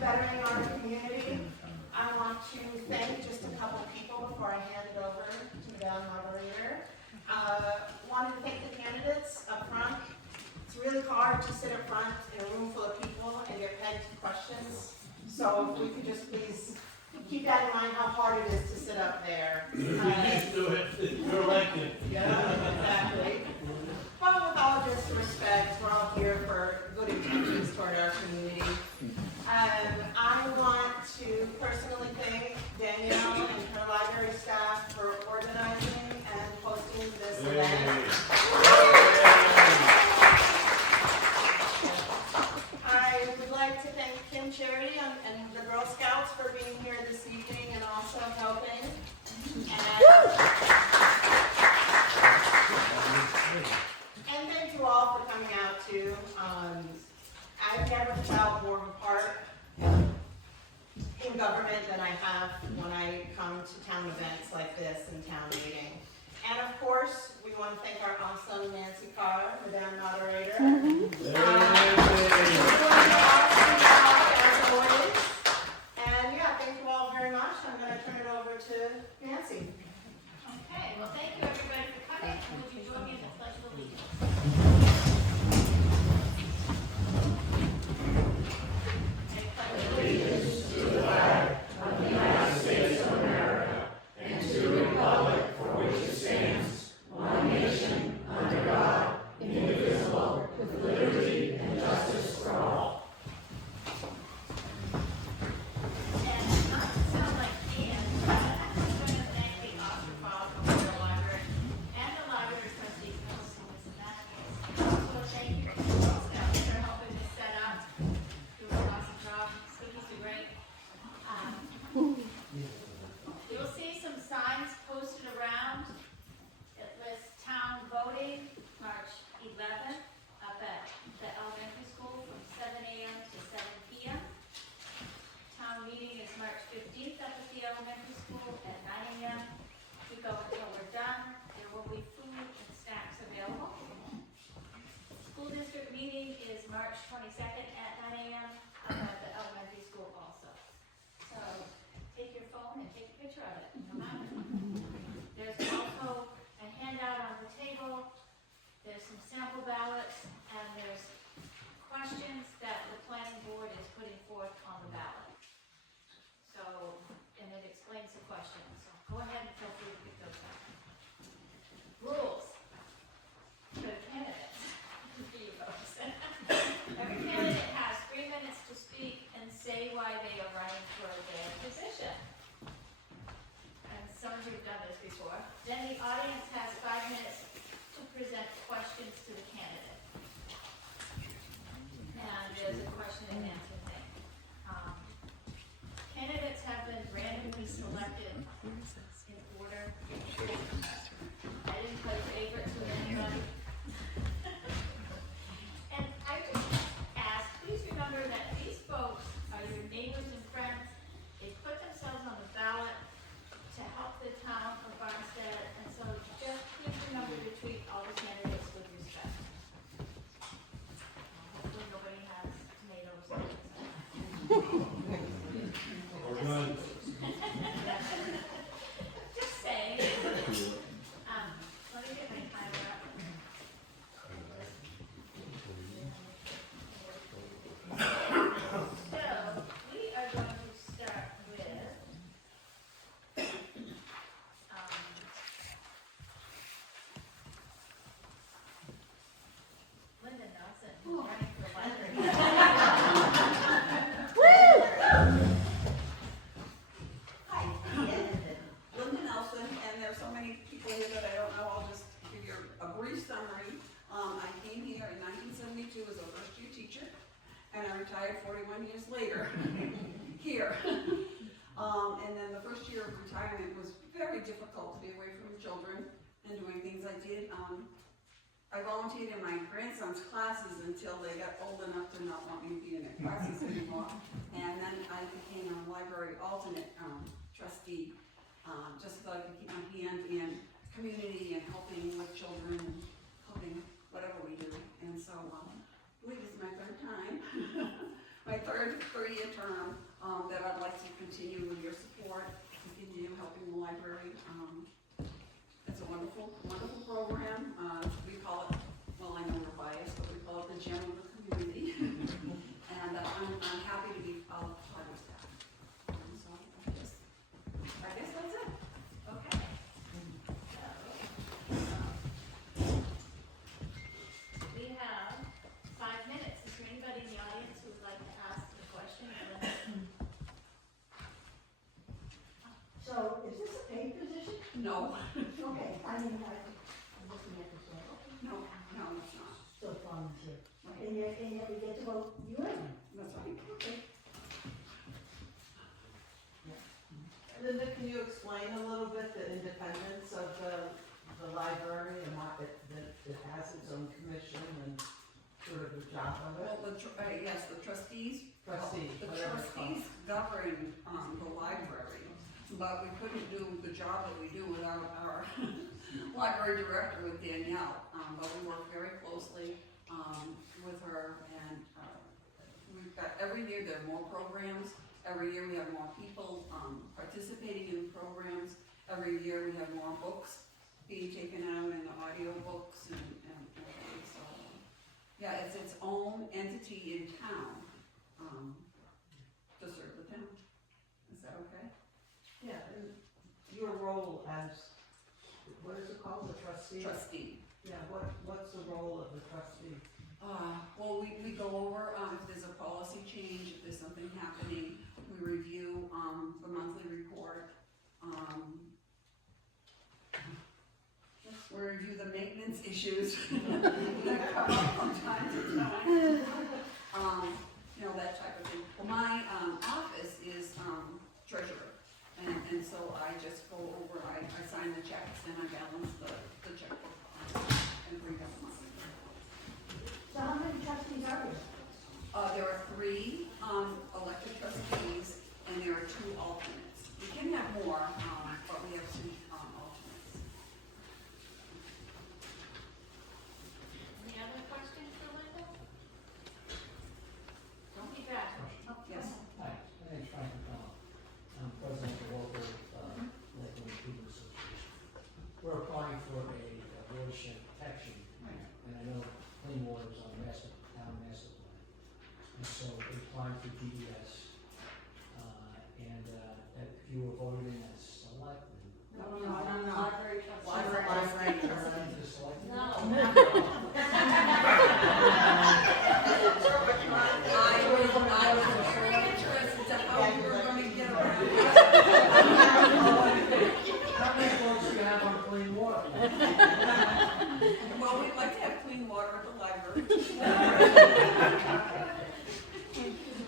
bettering our community. I want to thank just a couple people before I hand it over to Madame Moderator. Wanted to thank the candidates up front. It's really hard to sit up front in a room full of people and get pegged questions. So if we could just please keep that in mind, how hard it is to sit up there. You just do it. You're elected. Yeah, exactly. But with all due respect, we're all here for good intentions toward our community. I want to personally thank Danielle and her library staff for organizing and hosting this event. I would like to thank Kim Charity and the Girl Scouts for being here this evening and also helping. And thank you all for coming out too. I've never felt more of a part in government than I have when I come to town events like this and town meeting. And of course, we want to thank our awesome Nancy Carr, Madame Moderator. As always. And yeah, thank you all very much. I'm going to turn it over to Nancy. Okay, well thank you everybody for coming. Would you join me in the Pledge of Allegiance? Allegiance to the flag of the United States of America and to the republic for which it stands, one nation, under God, indivisible, with liberty and justice for all. And not to sound like Ian, but I'm just going to thank the Oscar File from the library and the library trustee council in that case. Also thank you to the Girl Scouts for helping us set up, doing an awesome job. Cookies are great. You'll see some signs posted around. It lists town voting, March 11th, up at the elementary school from 7 a.m. to 7 p.m. Town meeting is March 15th up at the elementary school at 9 a.m. We go until we're done. There will be food and snacks available. School district meeting is March 22nd at 9 a.m. up at the elementary school also. So take your phone and take a picture of it. Remind me. There's also a handout on the table. There's some sample ballots, and there's questions that the planning board is putting forth on the ballot. So, and it explains the questions. So go ahead and feel free to pick those up. Rules for the candidates. For you folks. Every candidate has 3 minutes to speak and say why they are running for their position. And some of you have done this before. Then the audience has 5 minutes to present questions to the candidate. And there's a question and answer thing. Candidates have been randomly selected in order. I didn't play favorites with anybody. And I just ask, please remember that these folks are your neighbors and friends. They put themselves on the ballot to help the town of Barnstead, and so just please remember to treat all the candidates with respect. Hopefully nobody has tomatoes. Or run. Just saying. Let me get my timer up. So, we are going to start with Linda Nelson, who's running for library. Hi, Linda Nelson, and there's so many people here that I don't know. I'll just give you a brief summary. I came here in 1972 as a first-year teacher, and I retired 41 years later here. And then the first year of retirement was very difficult to be away from children and doing things I did. I volunteered in my grandson's classes until they got old enough to not want me to be in their classes anymore. And then I became a library alternate trustee, just so I could keep my hand in community and helping with children and helping whatever we do. And so I believe it's my third time my third three-year term, that I'd like to continue with your support, continue helping the library. It's a wonderful, wonderful program. We call it, well, I know we're biased, but we call it the gem of the community. And I'm happy to be part of that. So I guess that's it. Okay. We have 5 minutes. Is there anybody in the audience who would like to ask a question? So, is this a paid position? No, Okay, I mean, I'm looking at this one, okay, no, it's not. so volunteer. Right. And yet we get to vote, you earn. That's right. Okay. Linda, can you explain a little bit the independence of the library and what that it has its own commission and sort of the job of it? Well, yes, the trustees. Trustees, The whatever it's called. trustees govern, the library, but we couldn't do the job that we do without our library director with Danielle. But we work very closely, with her, and, we've got, every year there are more programs. Every year we have more people, participating in programs. Every year we have more books being taken out and audio books and everything, so. Yeah, it's its own entity in town, to serve the town. Is that okay? Yeah, and your role as, what is it called, the trustee? Trustee. Yeah, what's the role of the trustee? Well, we go over, if there's a policy change, if there's something happening, we review, the monthly report, we review the maintenance issues that come up from time to time. You know, that type of thing. Well, my, office is, treasurer, and so I just go over, I sign the checks and I balance the checkbook, and bring up the money. So how many trustees are there? There are 3 elected trustees, and there are 2 alternates. We can have more, but we have 2 alternates. Any other questions for Linda? Don't be bad. Yes. Hi, my name's Frank McDonald. I'm president of the local Lakeland People Association. We're applying for a watershed protection, and I know clean water is on the town master plan. And so we're applying for DES, and if you were voted in as selectman. No. Library trustee. Library trustee. As a selectman? No. I was very interested to how you were going to get around. How many votes do you have on clean water? Well, we'd like to have clean water at the library.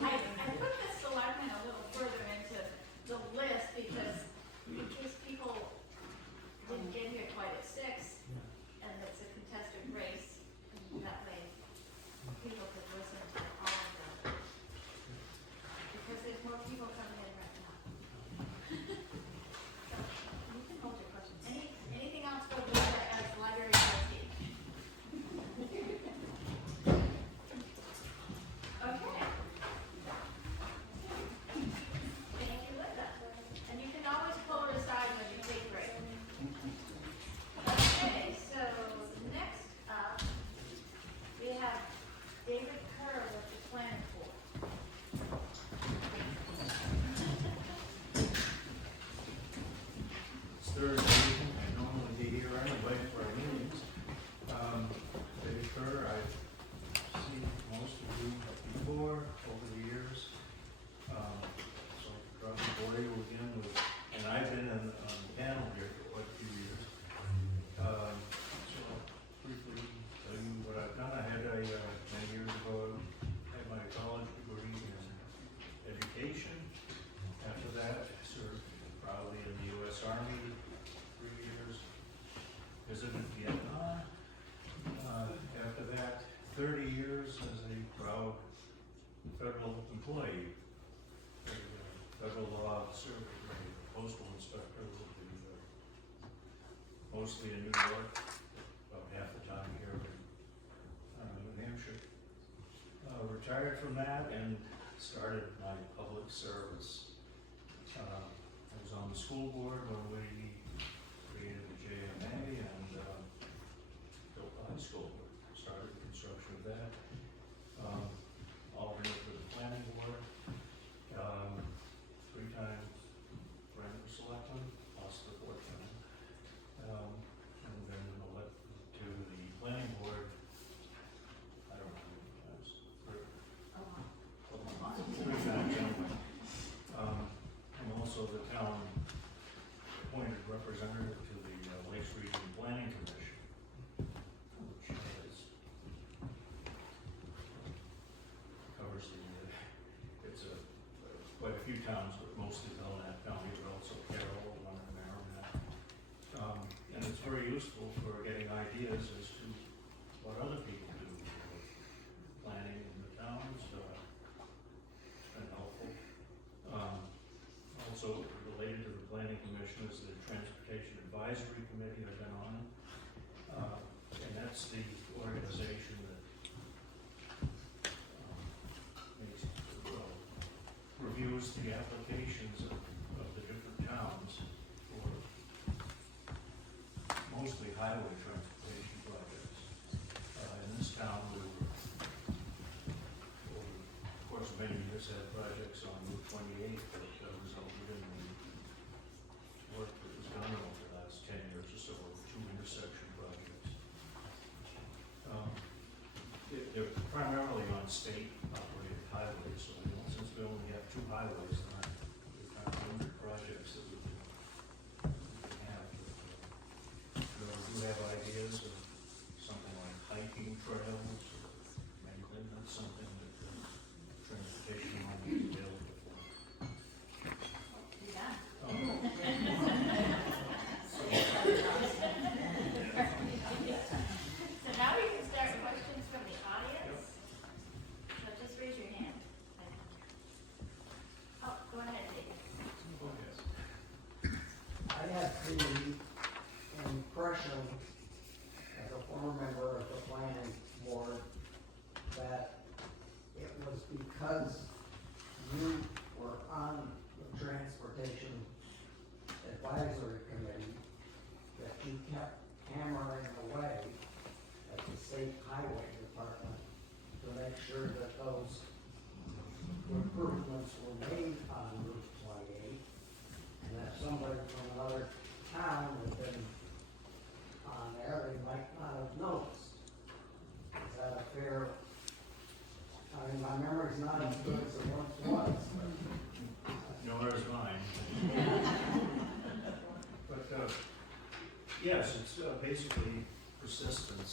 I put the selectmen a little further into the list because in case people didn't get here quite at 6, and it's a contested race, and that way people could listen to all of them. Because there's more people coming in right now. So, you can hold your questions. Anything else for Lisa as library trustee? Okay. Thank you, Linda. And you can always pull her aside when you take break. Okay, so next up, we have David Kerr with the planning board. It's Thursday evening, I normally be here anyway for our meetings. David Kerr, I've seen most of you before, over the years. So probably bore you again with, and I've been on the panel here for quite a few years. So I'll briefly tell you what I've done. I had many years ago, had my college degree in education. After that, I served proudly in the U.S. Army 3 years, visited Vietnam. After that, 30 years as a proud federal employee, a federal law officer, a postal inspector, mostly in New York, about half the time here in New Hampshire. Retired from that and started my public service. I was on the school board when we created the JMA and built the high school. Started the construction of that. Alternate for the planning board. 3 times ran for selectman, lost the 4th time. And then elected to the planning board. I don't know how many times. 3 times anyway. I'm also the town appointed representative to the Lakes Region Planning Commission, which covers it's quite a few towns, but mostly Belknap County, but also Carroll, one in Merrimack. And it's very useful for getting ideas as to what other people do for planning in the towns. It's been helpful. Also related to the planning commission is the Transportation Advisory Committee I've been on. And that's the organization that reviews the applications of the different towns for mostly highway transportation projects. In this town, we were, over the course of many years, had projects on Route 28 that resulted in the work that was done over the last 10 years or so, of 2 intersection projects. They're primarily on state operated highways, so since we only have 2 highways, there aren't limited projects that we can have. We do have ideas of something like hiking trails, or maybe that's something that transportation might be available for. Yeah. So now we can start questions from the audience. So just raise your hand. Oh, go ahead, David. Oh, yes. I had the impression, as a former member of the planning board, that it was because you were on the transportation advisory committee that you kept hammering away at the state highway department to make sure that those improvements were made on Route 28. And if somebody from another town had been on there, they might not have noticed. Is that a fair, I mean, my memory's not as good as it once was, but. Nor is mine. But, yes, it's basically persistence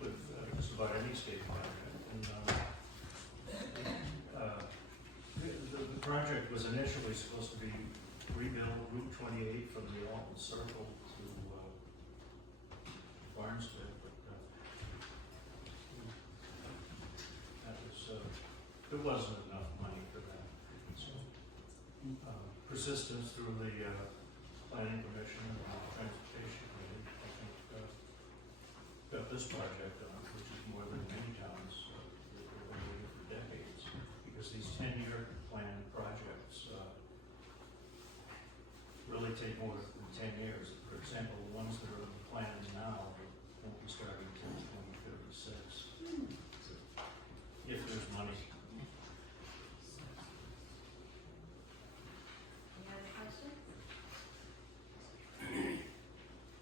with just about any state project. And the project was initially supposed to be rebuild Route 28 from the Alton Circle to Barnstead, but that was, there wasn't enough money for that. So persistence through the planning commission and the transportation committee, I think, got this project on, which is more than many towns that have been waiting for decades, because these 10-year plan projects really take more than 10 years. For example, the ones that are in the plans now won't be starting until 2036, if there's money. Any other questions?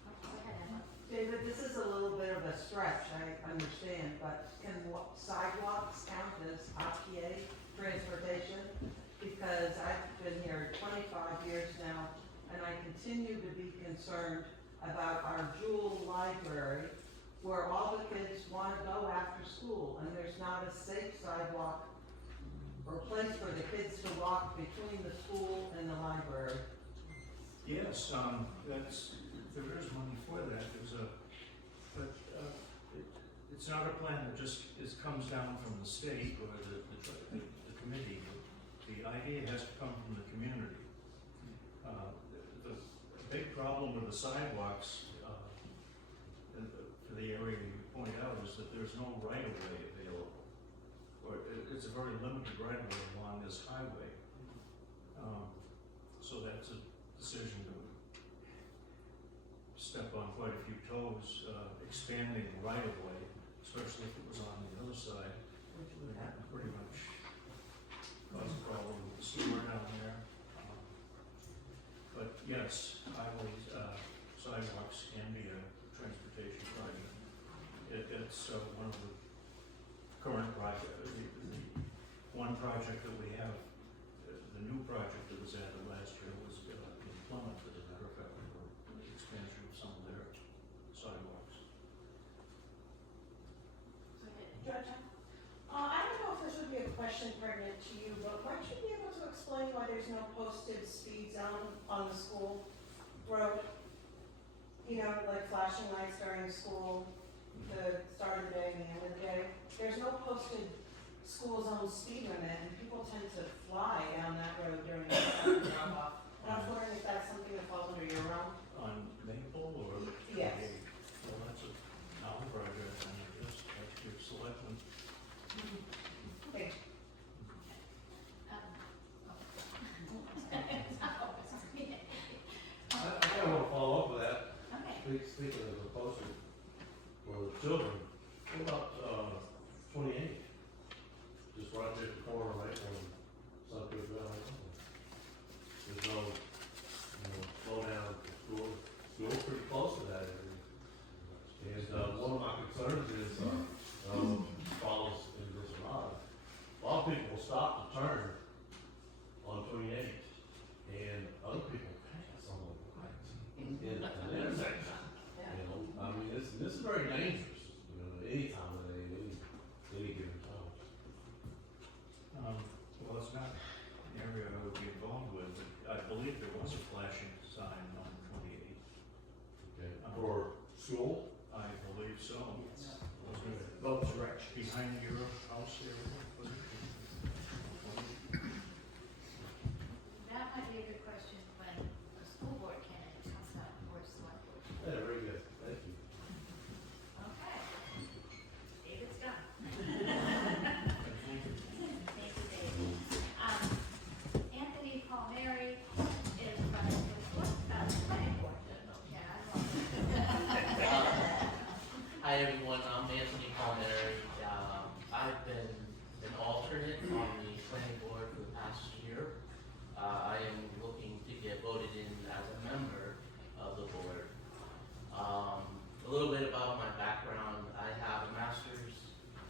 Oh, go ahead, Emma. David, this is a little bit of a stretch, I understand, but can sidewalks count as APA transportation? Because I've been here 25 years now, and I continue to be concerned about our Jewel Library, where all the kids want to go after school, and there's not a safe sidewalk or place for the kids to walk between the school and the library. Yes, there is money for that. But it's not a plan that just comes down from the state or the committee. The idea has to come from the community. The big problem with the sidewalks for the area you point out is that there's no right of way available. Or it's it's a very limited right of way along this highway. So that's a decision that would step on quite a few toes, expanding the right of way, especially if it was on the other side. Which It would would happen. pretty much cause a problem with the sewer down there. But yes, highways, sidewalks can be a transportation project. It's one of the current project, the one project that we have, the new project that was added last year was in Plymouth, as a matter of fact, for the expansion of some of their sidewalks. Judge, I don't know if this would be a question pertinent to you, but might you be able to explain why there's no posted speed zone on the school road? You know, like flashing lights during school, the start of the day and the end of the day. There's no posted school zone speed limit, and people tend to fly down that road during the drop off. And I was wondering if that's something that falls under your realm? On Maple or? Yes. Well, that's a novel project, and that's your selectmen. Okay. I kinda wanna follow up with that, Okay. speaking of the posting for the children, what about, 28? Just right there at the corner, right when sun goes down. There's no, slow down for school, school's pretty close to that area. And, one of my concerns is, follows in this ride, a lot of people will stop to turn on 28, and other people pass on the right in an intersection. I mean, this is very dangerous, any time of day, any given time. Well, it's not an area I would be involved with, but I believe there was a flashing sign on 28. Okay, for school? I believe so. Yes. Wasn't it Both directions. behind your house there, was it? That might be a good question when the school board candidate comes up, or select board. Yeah, very good, thank you. Okay. David's done. Thank you. Thank you, David. Anthony Palmieri is running for planning board. Yeah, I love it. Hi everyone, I'm Anthony Palmieri. I've been an alternate on the planning board for the past year. I am looking to get voted in as a member of the board. A little bit about my background. I have a master's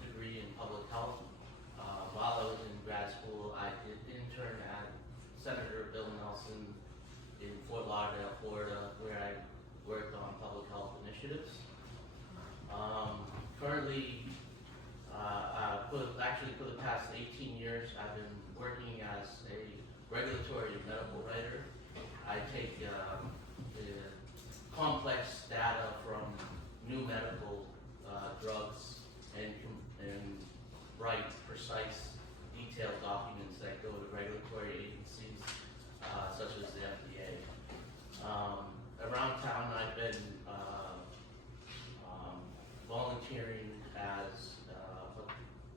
degree in public health. While I was in grad school, I did intern at Senator Bill Nelson in Fort Lauderdale, Florida, where I worked on public health initiatives. Currently, for the past 18 years, I've been working as a regulatory medical writer. I take the complex data from new medical drugs and write precise, detailed documents that go to regulatory agencies such as the FDA. Around town, I've been volunteering as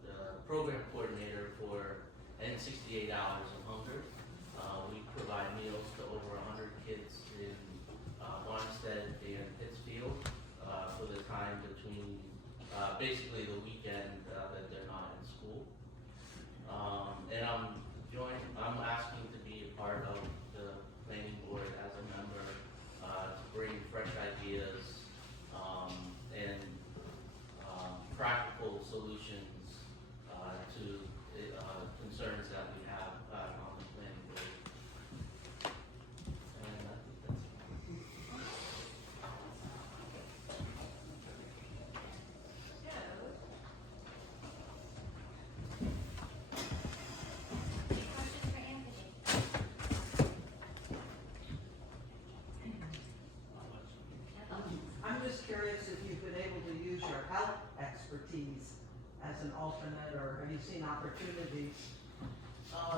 the program coordinator for End 68 Hours of Hunger. We provide meals to over 100 kids in Barnstead and Pittsfield for the time between basically the weekend that they're not in school. And I'm asking to be a part of the planning board as a member to bring fresh ideas and practical solutions to concerns that we have on the planning board. And I think that's it. Any questions for Anthony? I'm just curious if you've been able to use your health expertise as an alternate, or have you seen opportunities?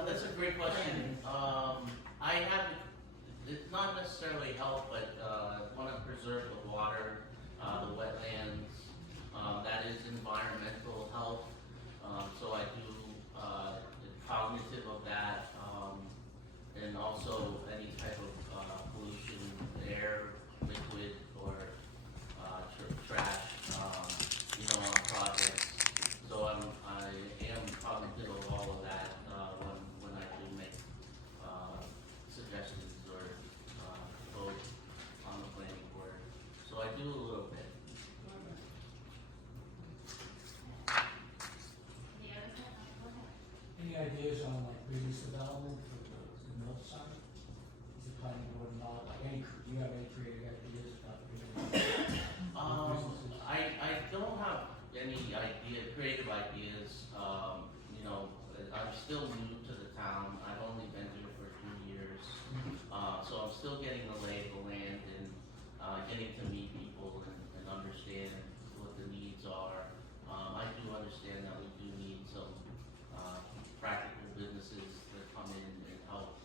That's a great question. I haven't, it's not necessarily health, but want to preserve the water, the wetlands. That is environmental health. So I do ideas on like business development for the north side? Is the planning board involved, like any, do you have any creative ideas about business? I don't have any creative ideas, you know, I'm still new to the town, I've only been here for 2 years. So I'm still getting the lay of the land and, getting to meet people and understand what the needs are. I do understand that we do need some, practical businesses that come in and help,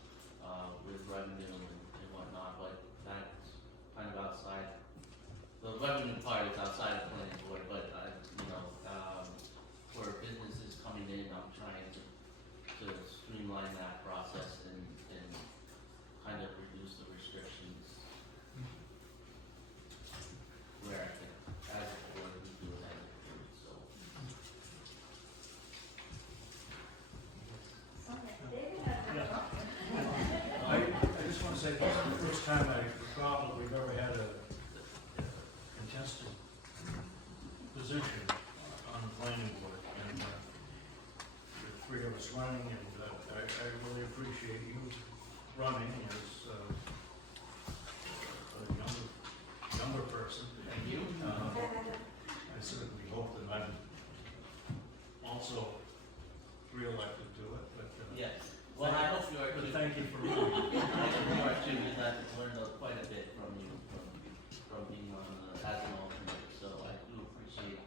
with revenue and whatnot, but that's kind of outside. The revenue part is outside of planning board, but you know, for businesses coming in, I'm trying to streamline that process and kind of reduce the restrictions where I can, as a board, we do it as a board, so. Okay, David has a Yeah. I just want to say, this is the first time I recall that we've ever had a contested position on the planning board, and the three of us running, and I really appreciate you running as a younger person. Thank you. I certainly hope that I'm also reelected to it, but. Yes, well, I hope you are But too. thank you for running. I hope you are too, because I've learned quite a bit from you, from being on, as an alternate, so I do appreciate,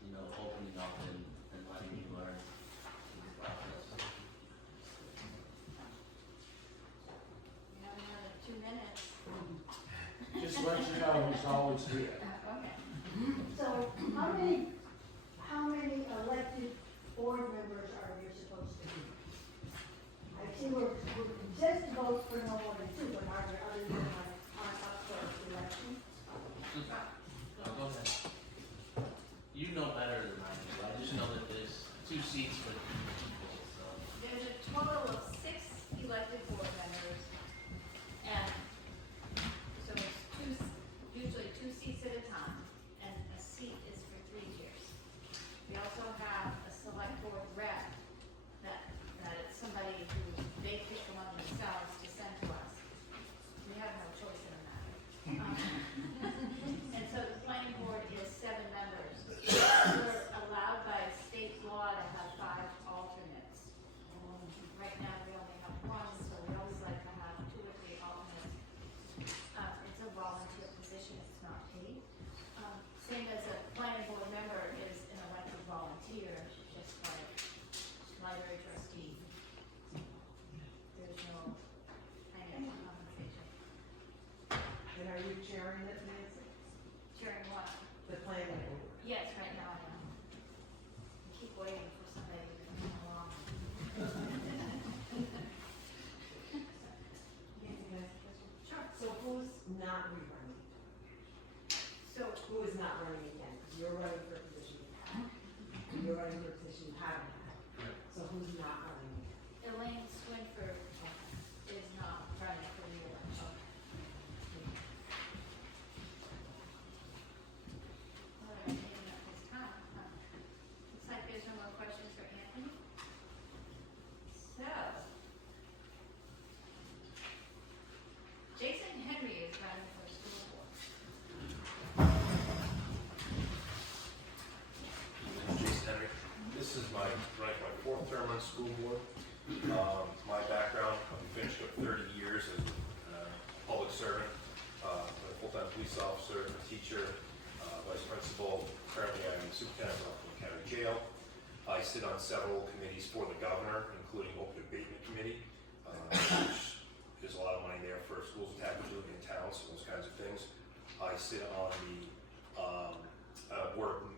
you know, opening up and letting me learn the process. We have another 2 minutes. Just let you know, he's always here. Okay. So how many elected board members are there supposed to be? I see we're just vote for no more than 2, but are there others that aren't up for election? Go ahead. You know better than I do, I just know that there's 2 seats for 2 people, so. There's a total of 6 elected board members, and so it's usually 2 seats at a time, and a seat is for 3 years. We also have a select board rep, that it's somebody who they pick among themselves to send to us. We have no choice in the matter. And so the planning board is 7 members. We're allowed by state law to have 5 alternates. Right now, we only have 1, so we always like to have 2 or 3 alternates. It's a volunteer position, it's not paid. Same as a planning board member is an elected volunteer, just like library trustee. There's no financial compensation. And are you chairing it, Nancy? Sharing what? The planning board? Yes, right now I am. I keep waiting for somebody to come along. Nancy, can I ask a question? Sure. So who's not rerunning? So, Who is not running again? Because you're running for a position you have. You're running for a position you haven't had. So who's not running again? Elaine Swinford is not running for re-election. All right, taking up his time. Looks like there's no more questions for Anthony. So, Jason Henry is running for school board. Jason Henry. This is my 4th term on school board. My background, I've been finished with 30 years as a public servant, a full-time police officer, a teacher, vice principal. Currently, I'm the superintendent of Rockland County Jail. I sit on several committees for the governor, including Open Abatement Committee, which there's a lot of money there for schools to have to do in towns, those kinds of things. I sit on the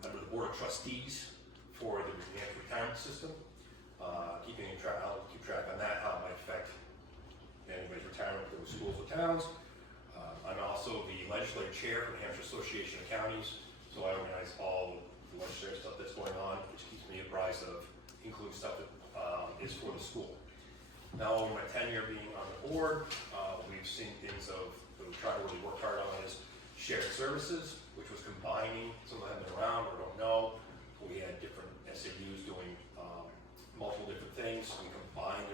under the board of trustees for the New Hampshire retirement system. I'll keep track on that, how it might affect anybody's retirement with those schools or towns. I'm also the legislative chair for the Hampshire Association of Counties, so I organize all the legislative stuff that's going on, which keeps me apprised of, including stuff that is for the school. Now, over my tenure being on the board, we've seen things that we try to really work hard on is shared services, which was combining, some of them have been around or don't know. We had different SAUs doing multiple different things. We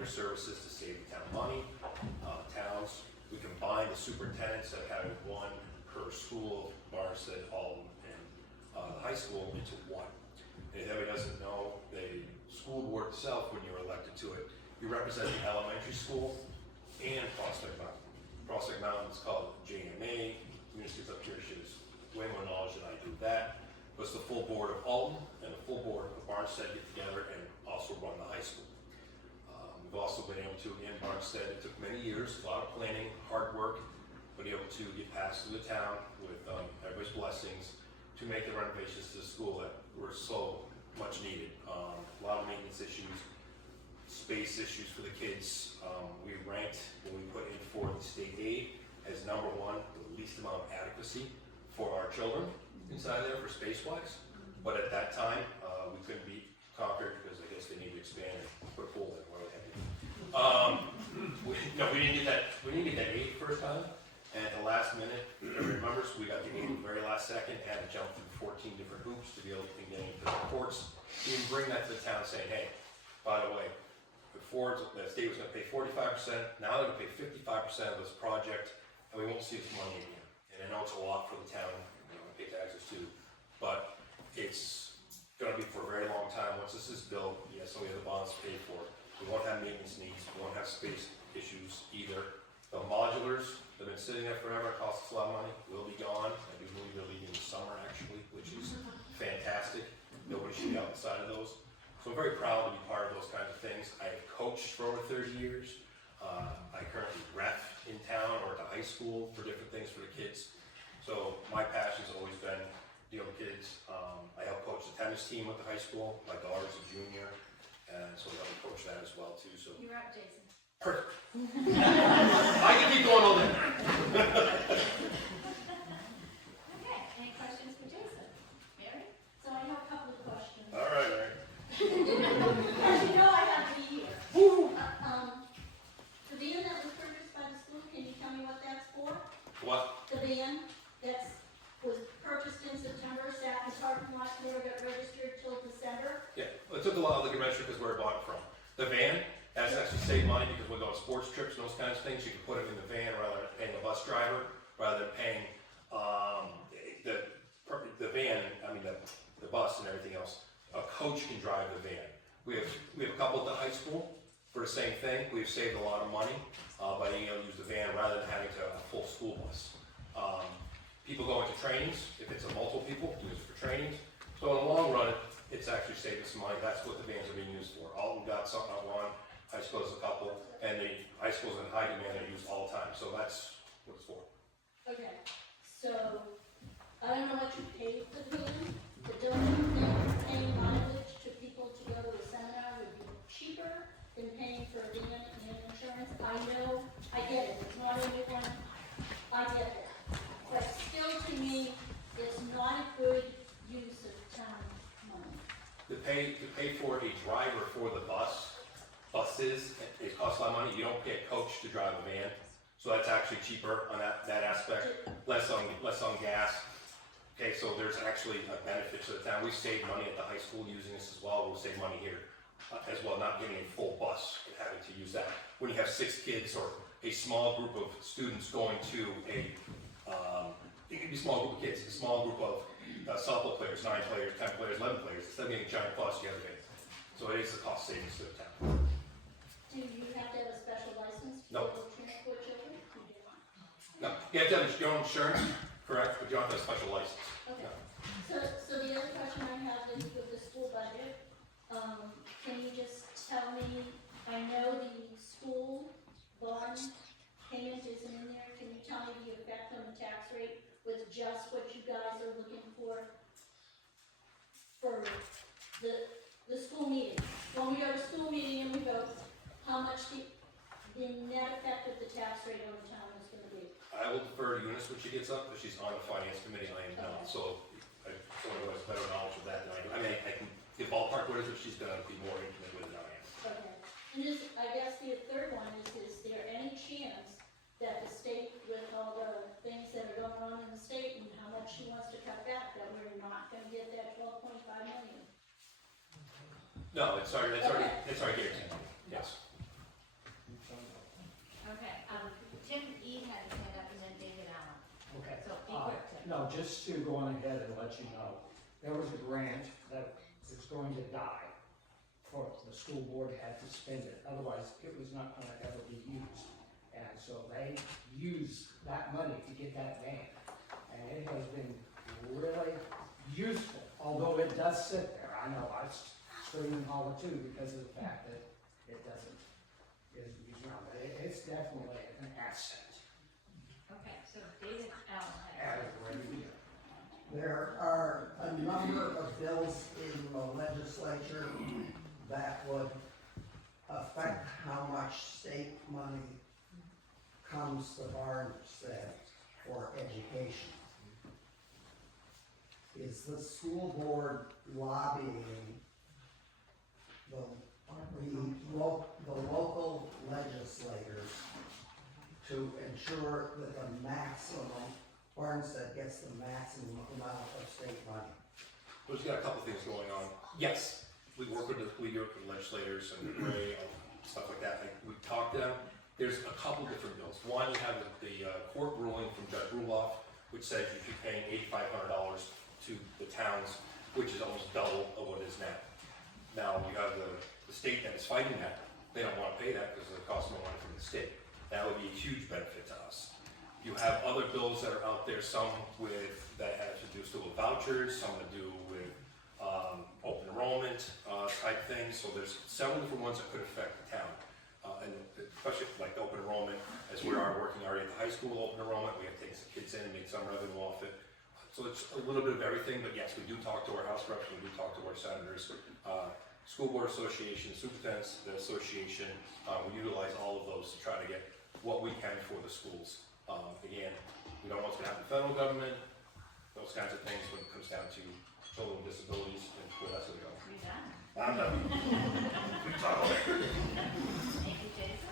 services to save the town money. Towns, we combine the superintendents of having one per school, Barnstead, Alton, and the high school into one. And if anybody doesn't know, the school board itself, when you're elected to it, you represent the elementary school and Prospect Mountain. Prospect Mountain is called JMA. Eunice gets up here, she has way more knowledge than I do of that. But it's the full board of Alton and the full board of Barnstead get together and also run the high school. We've also been able to, in Barnstead, it took many years, a lot of planning, hard work, but able to get passed through the town with everybody's blessings to make the renovations to the school that were so much needed. A lot of maintenance issues, space issues for the kids. We ranked, when we put in for the state aid, as #1, the least amount of adequacy for our children inside there for space-wise. But at that time, we couldn't beat Concord because I guess they need to expand and put a pool in, what have you. We didn't get that. We didn't get that aid the first time, and at the last minute, everybody remembers, we got the aid at the very last second. Had to jump through 14 different hoops to be able to get into the reports. We even bring that to the town, saying, "Hey, by the way, before the state was going to pay 45%, now they're going to pay 55% of this project, and we won't see this money again." And I know it's a lot for the town, pay taxes too, but it's going to be for a very long time. Once this is built, yes, so we have the bonds to pay for it. We won't have maintenance needs, we won't have space issues either. The modulars, they've been sitting there forever, cost us a lot of money, will be gone. I do believe they're leaving in the summer actually, which is fantastic. Nobody should be outside of those. So I'm very proud to be part of those kinds of things. I have coached for over 30 years. I currently ref in town or at the high school for different things for the kids. So my passion's always been dealing with kids. I help coach the tennis team at the high school. My daughter's a junior, and so I help coach that as well too. So You're up, Jason. perfect. I can keep going all day. Okay, any questions for Jason? Mary? So I have a couple of questions. All right, all right. As you know, I have to be here. The van that was purchased by the school, can you tell me what that's for? What? The van that's, was purchased in September, sat in the parking lot, never got registered till December? Yeah, well, it took a while to get registered because where I bought it from. The van has actually saved money because we're going on sports trips and those kinds of things. You can put it in the van rather than paying a bus driver, rather than paying the van. I mean the bus and everything else. A coach can drive the van. We have a couple at the high school for the same thing. We've saved a lot of money by being able to use the van rather than having a full school bus. People go into trainings. If it's a multiple people, use it for trainings. So in the long run, it's actually saving some money. That's what the vans are being used for. Alton got something on one, high school has a couple, and the high schools in high demand are used all the time. So that's what it's for. Okay, so, I don't know what you paid for the van, but don't you think paying mileage to people to go to a seminar would be cheaper than paying for a van and insurance? I know, I get it, it's not everyone, I get that. But still, to me, it's not a good use of town money. To pay for a driver for the buses, it costs a lot of money. You don't pay a coach to drive a van, so that's actually cheaper on that aspect. Less on gas. Okay, so there's actually a benefit to the town. We save money at the high school using this as well. We'll save money here as well, not getting a full bus and having to use that. When you have 6 kids or a small group of students going to it could be a small group of kids, a small group of softball players, 9 players, 10 players, 11 players, instead of getting a giant bus, you have a van. So it is a cost savings to the town. Do you have to have a special license to be No. able to transport children? You do not. No, you have to have your own insurance, correct, but you don't have to have a special license. Okay, so the other question I have is with the school budget, can you just tell me, I know the school bond payment isn't in there, can you tell me the effect on the tax rate with just what you guys are looking for the school meeting? When we go to school meeting and we vote, how much the net effect of the tax rate on the town is gonna be? I will defer to Eunice when she gets up, but she's on the finance committee, I am not, so someone who has better knowledge of that than I do. I mean, I can give ballpark what it is, but she's gonna be more intimate with it than I am. Okay, and just, I guess the third one is there any chance that the state, with all the things that are going on in the state and how much she wants to cut back, that we're not gonna get that 12.5 million? No, it's already guaranteed, yes. No, just to go on ahead and let you know, there was a grant that is going to die for the school board had to spend it, otherwise it was not gonna ever be used. And so they used that money to get that van, and it has been really useful, although it does sit there. I know, I scream and holler too because of the fact that it isn't used around, but it's definitely an asset. Okay, so David Allen As has. ready to go. There are a number of bills in the legislature that would affect how much state money comes to Barnstead for education. Is the school board lobbying the local legislators to ensure that the maximum, Barnstead gets the maximum amount of state money? We've got a couple things going on. Yes, we work with the legislators and Ray, stuff like that. Like, we talked to them. There's a couple different bills. One, you have the court ruling from Judge Ruloff, which says you should be paying $8,500 to the towns, which is almost double of what it is now. Now, you have the state that is fighting that. They don't want to pay that because it costs more money from the state. That would be a huge benefit to us. You have other bills that are out there, some that have to do still with vouchers, some to do with open enrollment type things. So there's several different ones that could affect the town. And especially like the open enrollment, as we are working already at the high school open enrollment, we have to take some kids in and make some revenue off it. So it's a little bit of everything, but yes, we do talk to our House reps, we do talk to our senators, School Board Association, Superintendents Association. We utilize all of those to try to get what we can for the schools. Again, we don't know what's going to happen in the federal government, those kinds of things when it comes down to children with disabilities and where that's going to go. You done? I'm done. Thank you, Jason.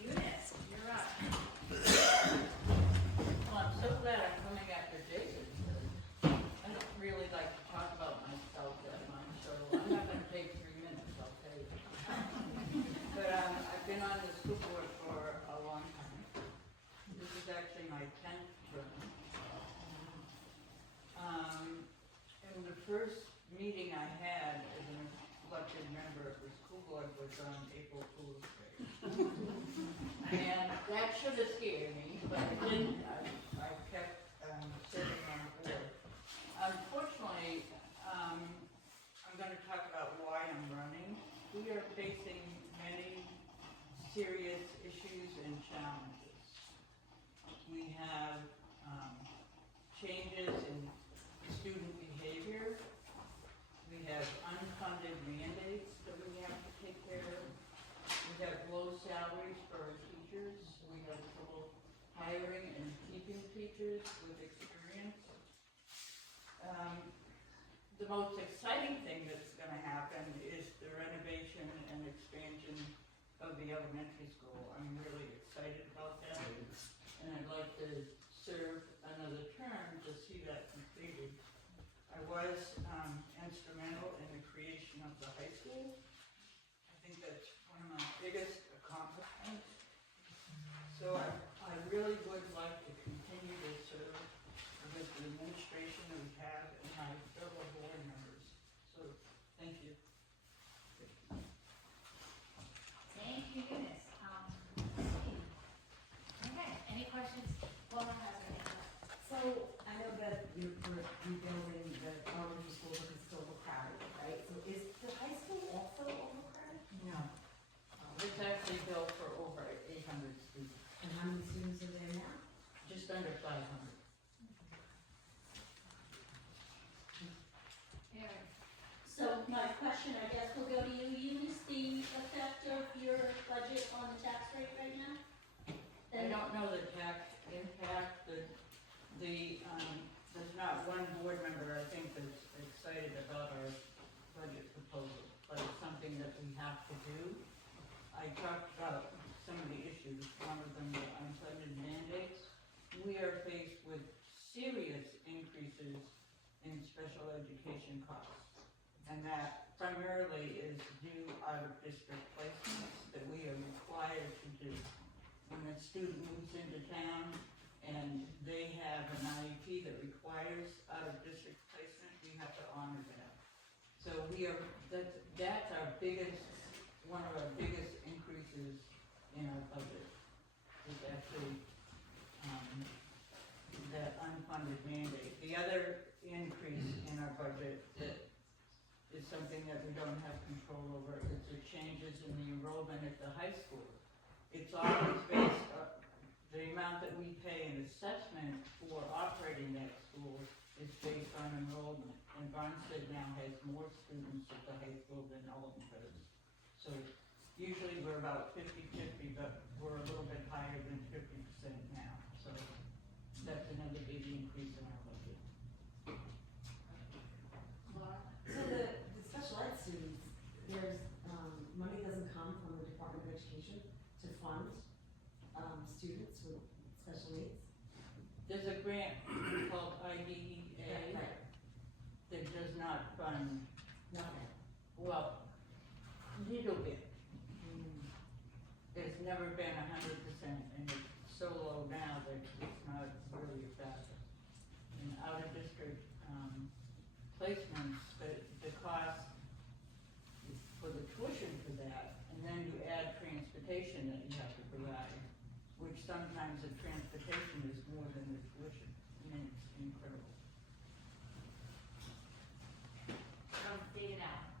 Eunice, you're up. Well, I'm so glad I'm coming after Jason, because I don't really like to talk about myself that much, so I'm not gonna take 3 minutes, I'll tell you. But, I've been on the school board for a long time. This is actually my 10th term. And the first meeting I had as an elected member of the school board was on April Fool's Day. And that should have scared me, but it didn't. I kept sitting on the board. Unfortunately, I'm going to talk about why I'm running. We are facing many serious issues and challenges. We have changes in student behavior. We have unfunded mandates that we have to take care of. We have low salaries for our teachers. We have trouble hiring and keeping teachers with experience. The most exciting thing that's going to happen is the renovation and expansion of the elementary school. I'm really excited about that, and I'd like to serve another term to see that completed. I was instrumental in the creation of the high school. I think that's one of my biggest accomplishments. So I really would like to continue to serve with the administration that we have and my fellow board members. So, thank you. Thank you, Eunice. Okay, any questions? Laura has her hand up. So I know that you're rebuilding the elementary school because it's still overcrowded, right? So is the high school also overcrowded? No. It's actually built for over 800 students, And how many students are there now? just under 500. Erin. So my question, I guess, will go to you. Eunice, the effect of your budget on the tax rate right now? I don't know the tax impact, there's not one board member, I think, that's excited about our budget proposal, but it's something that we have to do. I talked about some of the issues, one of them, the unfunded mandates. We are faced with serious increases in special education costs, and that primarily is due out of district placements that we are required to do. When a student moves into town, and they have an IEP that requires out-of-district placement, we have to honor that. So that's our biggest, one of our biggest increases in our budget, is actually, that unfunded mandate. The other increase in our budget that is something that we don't have control over, is the changes in the enrollment at the high school. It's always based on, the amount that we pay in assessment for operating that school is based on enrollment. And Barnstead now has more students at the high school than Alton does. So usually we're about 50-50, but we're a little bit higher than 50% now. So that's another big increase in our budget. Laura? So the special ed students, there's, money doesn't come from the Department of Education to fund, students with special needs? There's a grant called IDEA Right. that does not fund, Nothing. well, little bit. It's never been 100%, and it's so low now that it's not really effective. And out-of-district, placements, the cost is for the tuition for that, and then you add transportation that you have to provide, which sometimes the transportation is more than the tuition. I mean, it's incredible. David Allen.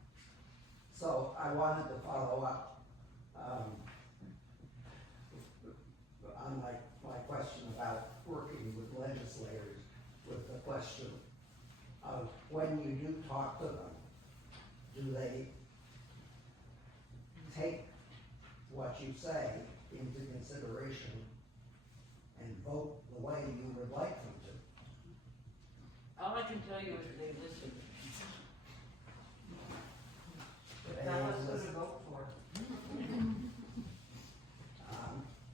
So I wanted to follow up, on my question about working with legislators, with the question of when you do talk to them, do they take what you say into consideration and vote the way you would like them to? All I can tell you is they listen. Tell us who to vote for.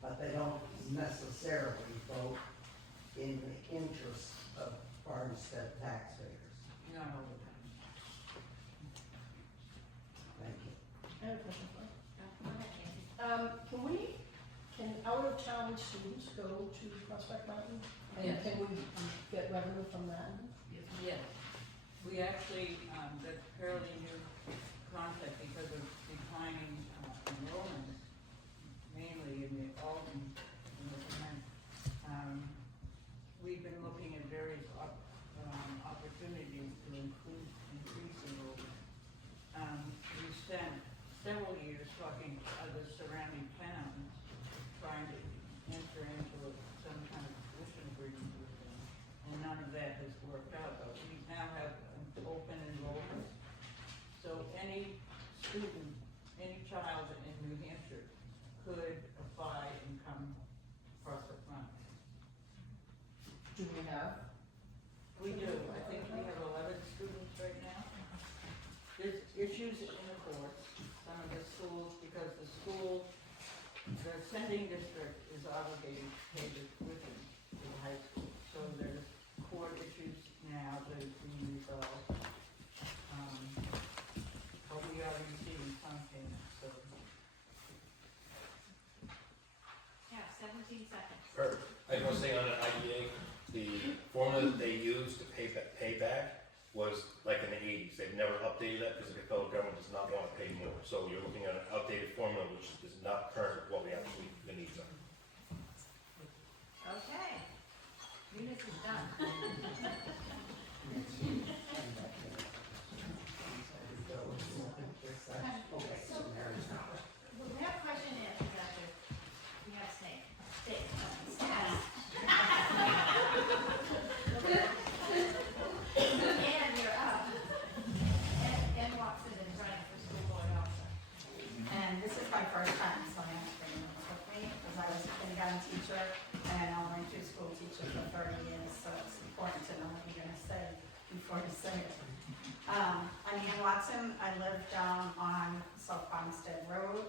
But they don't necessarily vote in the interest of Barnstead taxpayers. Not all the time. Thank you. I have a question for you. Go ahead, Nancy. Can out-of-town students go to Prospect Mountain? And Yes. can we get revenue from that? Yes. We actually, that's a fairly new concept because of declining enrollments, mainly in the Alton and the Cement. We've been looking at various opportunities to increase enrollment. We spent several years talking to other surrounding towns, trying to enter into some kind of tuition agreement with them, and none of that has worked out, but we now have open enrollment. So any student, any child in New Hampshire could apply and come across the front. Do we have? We do, I think we have 11 students right now. There's issues in the courts, some of the schools, because the sending district is obligated to pay the tuition to the high school. So there's court issues now that is being resolved. But we are receiving some payments, so. Yeah, 17 seconds. Perfect. I was gonna say on an IDA, the formula that they used to pay back was like in the 80s. They've never updated that because the federal government does not want to pay more. So you're looking at an outdated formula which is not current with what we actually, the needs are. Okay. Eunice is done. So, we have question and answers after we have Snake. Snake. And you're up. And walks in and running for school board also. And this is my first time, so I have to bring this with me, because I was a kindergarten teacher and an elementary school teacher for 30 years, so it's important to know what you're gonna say before you say it. I'm Ann Watson, I live down on South Barnstead Road.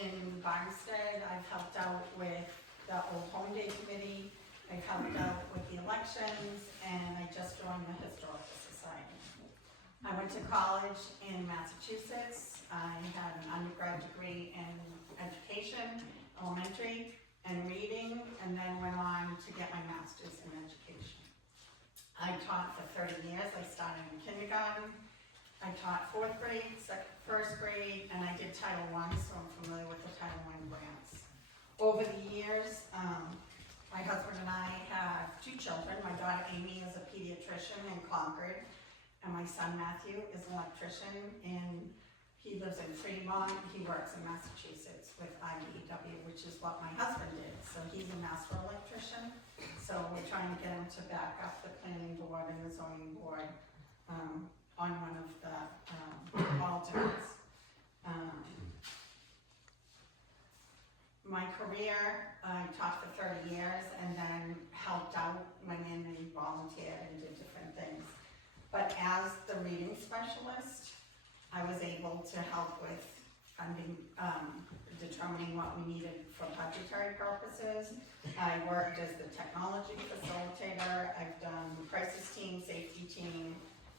In Barnstead, I've helped out with the Old Home Day Committee, I've helped out with the elections, and I just joined the Historical Society. I went to college in Massachusetts. I had an undergrad degree in education, elementary, and reading, and then went on to get my master's in education. I taught for 30 years. I started in kindergarten. I taught 4th grade, 1st grade, and I did Title I, so I'm familiar with the Title I grants. Over the years, my husband and I have 2 children. My daughter Amy is a pediatrician in Concord, and my son Matthew is an electrician, and he lives in Fremont. He works in Massachusetts with IBEW, which is what my husband did. So he's a master electrician. So we're trying to get him to back up the planning board and the zoning board on one of the alternates. My career, I taught for 30 years and then helped out, went in and volunteered and did different things. But as the reading specialist, I was able to help with funding, determining what we needed for budgetary purposes. I worked as the technology facilitator. I've done crisis team, safety team,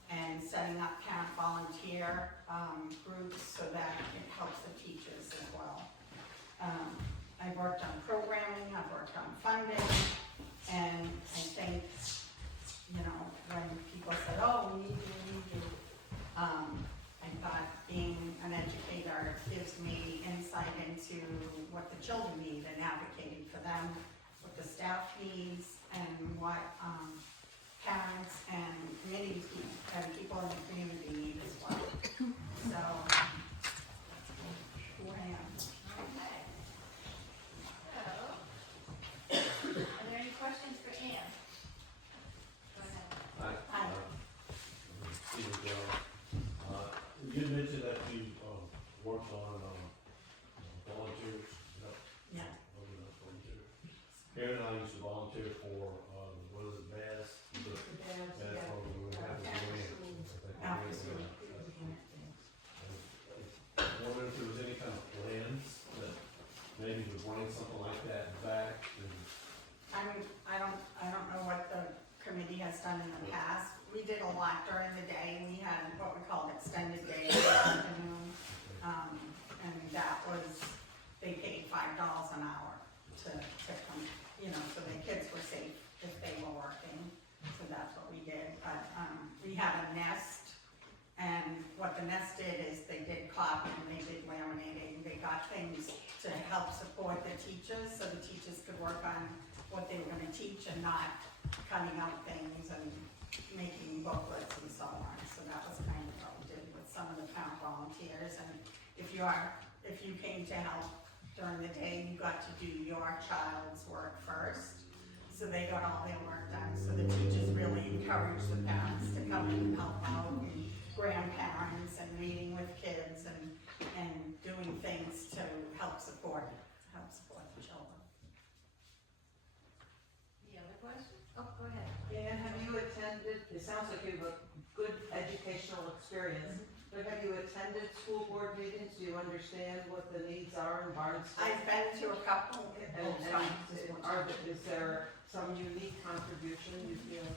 and setting up parent volunteer groups so that it helps the teachers as well. I've worked on programming, I've worked on funding, and I think, you know, when people say, oh, we need you, I thought being an educator gives me insight into what the children need and advocating for them, what the staff needs, and what parents and community and people in the community need as well. So, who I am. Okay. So, are there any questions for Ann? Go ahead. Hi. Stephen Jones. You mentioned that you worked on volunteers. Yeah. Volunteer. Karen and I used to volunteer for what is it, BAS? That's what we were having to go in. After school. I wonder if there was any kind of plans that maybe to bring something like that back and I don't know what the committee has done in the past. We did a lot during the day. We had what we called extended day in the afternoon. And that was, they paid $5 an hour to come, you know, so the kids were safe if they were working. So that's what we did. But we had a nest, and what the nest did is they did copying, they did laminating, they got things to help support the teachers so the teachers could work on what they were going to teach and not cutting out things and making booklets and so on. So that was kind of what we did with some of the parent volunteers. And if you came to help during the day, you got to do your child's work first. So they got all their work done. So the teachers really encouraged the parents to come in and help out, and grandparents, and meeting with kids, and doing things to help support the children. Any other questions? Oh, go ahead. And have you attended, it sounds like you have a good educational experience, but have you attended school board meetings? Do you understand what the needs are in Barnstead? I've been to a couple times. Is there some unique contribution you feel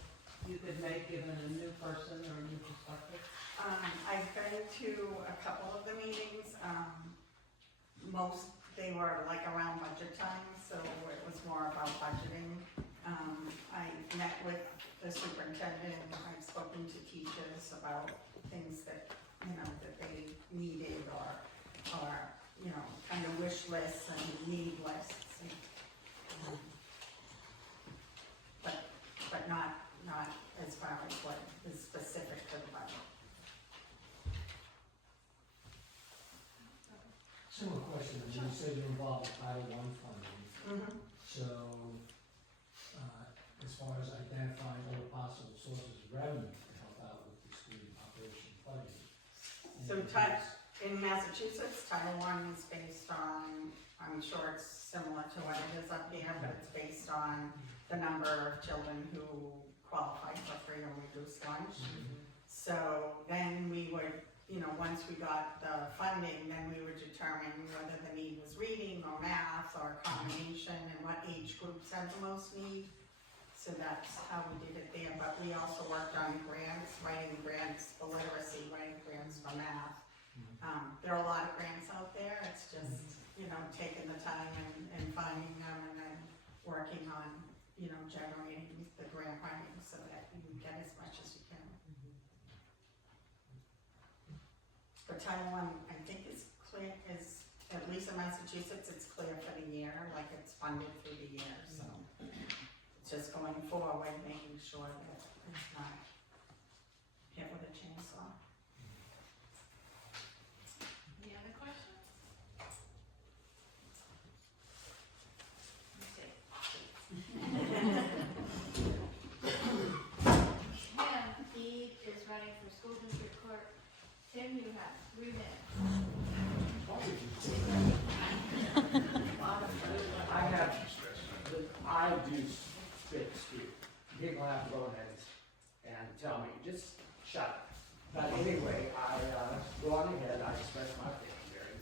you could make given a new person or a new perspective? I've been to a couple of the meetings. They were like around budget time, so it was more about budgeting. I met with the superintendent, I've spoken to teachers about things that, you know, that they needed or, you know, kind of wish lists and need lists. And, but not as far as what is specific to the budget. Similar question, you said you're involved with Title I funding, Mm-hmm. so, as far as identifying other possible sources of revenue to help out with the student operation funding. So in Massachusetts, Title I is based on, I'm sure it's similar to what it is up here, but it's based on the number of children who qualify for free or reduced lunch. So then we would, you know, once we got the funding, then we would determine whether the need was reading or math or a combination and what age groups had the most need. So that's how we did it there, but we also worked on grants, writing grants for literacy, writing grants for math. There are a lot of grants out there, it's just, you know, taking the time and finding them and then working on, generating the grant writing so that you get as much as you can. But Title I, I think is clear, at least in Massachusetts, it's clear for the year, like it's funded through the year, so. It's just going forward, making sure that it's not hit with a chainsaw. Any other questions? Tim Deed is running for school district clerk. Tim, you have 3 minutes. I do spit spew. People have to go ahead and tell me, just shut up. But anyway, I go on ahead, I express my opinion very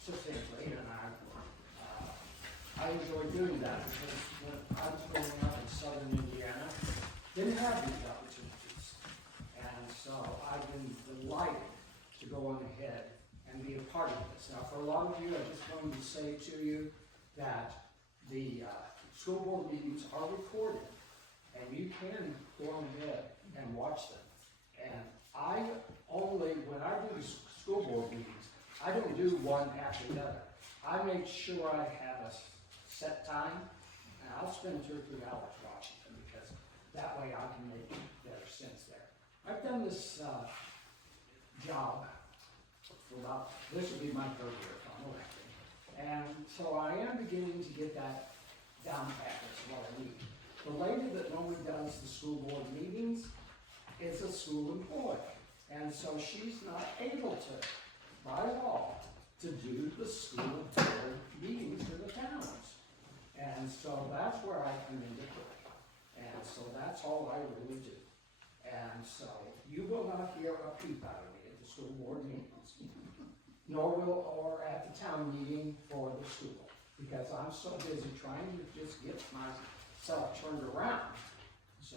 succinctly, and I enjoy doing that because when I was growing up in southern Indiana, didn't have these opportunities. And so I've been delighted to go on ahead and be a part of this. Now, for a lot of you, I'm just going to say to you that the school board meetings are recorded, and you can go on ahead and watch them. And I only, when I do the school board meetings, I don't do one after the other. I make sure I have a set time, and I'll spend 2 or 3 hours watching them because that way I can make better sense there. I've done this job for about, this will be my 3rd year if I'm elected. And so I am beginning to get that down pat, that's what I need. The lady that normally does the school board meetings is a school employee. And so she's not able to, by law, to do the school board meetings for the towns. And so that's where I come into play. And so that's all I really do. And so you will not hear a peep out of me at the school board meetings, nor will, or at the town meeting for the school, because I'm so busy trying to just get myself turned around. So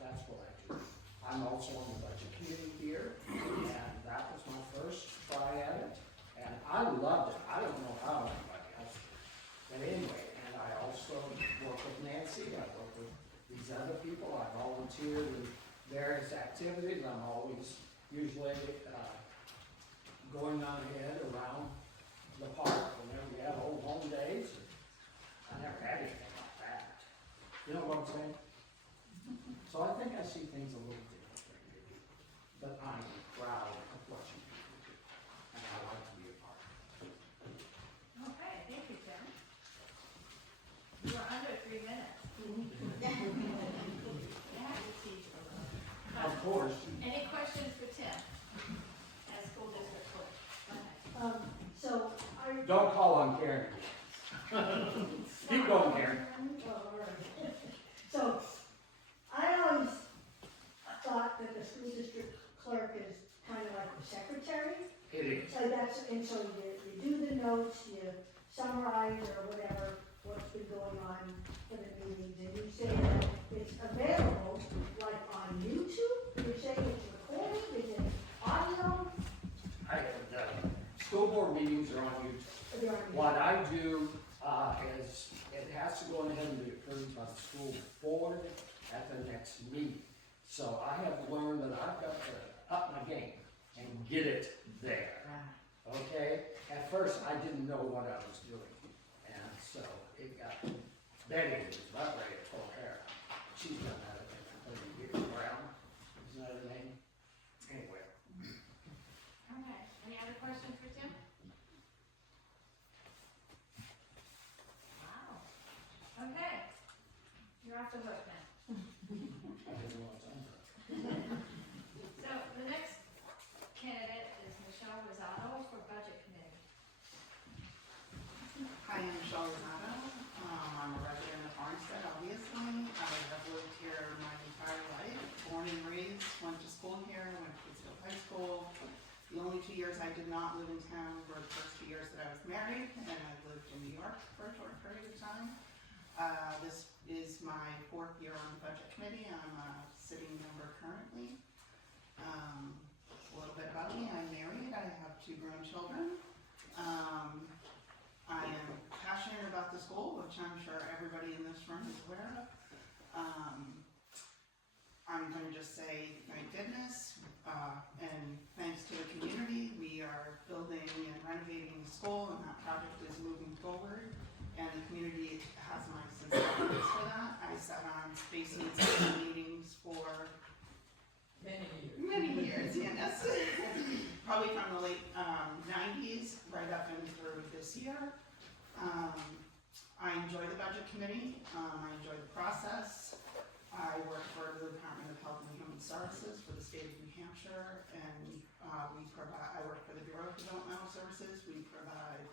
that's what I do. I'm also on the budget committee here, and that was my first try at it, and I loved it. I don't know how anybody else did. But anyway, and I also work with Nancy, I work with these other people, I volunteered in various activities. I'm always usually going on ahead around the park whenever we have old home days. I never had anything like that. You know what I'm saying? So I think I see things a little differently, maybe. But I'm proud of what you people do, and I like to be a part of it. Okay, thank you, Tim. You are under 3 minutes. Yeah, you teach a lot. Of course. Any questions for Tim as school district clerk? Go ahead. So I. Don't call on Karen. Keep going, Karen. Oh, all right. So, I always thought that the school district clerk is kind of like the secretary. It is. So that's, and so you do the notes, you summarize or whatever, what's been going on for the meetings, and you say that it's available, like on YouTube? You're saying it's recorded, is it audio? School board meetings are on YouTube. They're on What I do is, it has to go ahead and be approved by the school board at the next meeting. So I have learned that I've got to up my game and get it there. Okay? At first, I didn't know what I was doing. And so it got, Betty was about ready to pull hair. She's done that, I think, 30 years. Brown, isn't that her name? Anyway. Okay, any other questions for Tim? Wow. Okay, you're off the hook now. I didn't know what time. So the next candidate is Michelle Rosado for Budget Committee. Hi, I'm Michelle Rosado. I'm a resident of Barnstead, obviously. I have lived here my entire life, born and raised, went to school here, went to Pittsfield High School. The only 2 years I did not live in town were the first 2 years that I was married, and I lived in New York for a short period of time. This is my 4th year on the Budget Committee. I'm a sitting member currently. A little bit about me, I'm married, I have 2 grown children. I am passionate about the school, which And thanks to the community, we are building and renovating the school, and that project is moving forward. And the community has my sincere thanks for that. I sat on space needs meetings for many years, yes. Probably from the late 90s right up and through this year. I enjoy the budget committee. I enjoy the process. I work for the Department of Health and Human Services for the state of New Hampshire, and I work for the Bureau of Developmental Services. We provide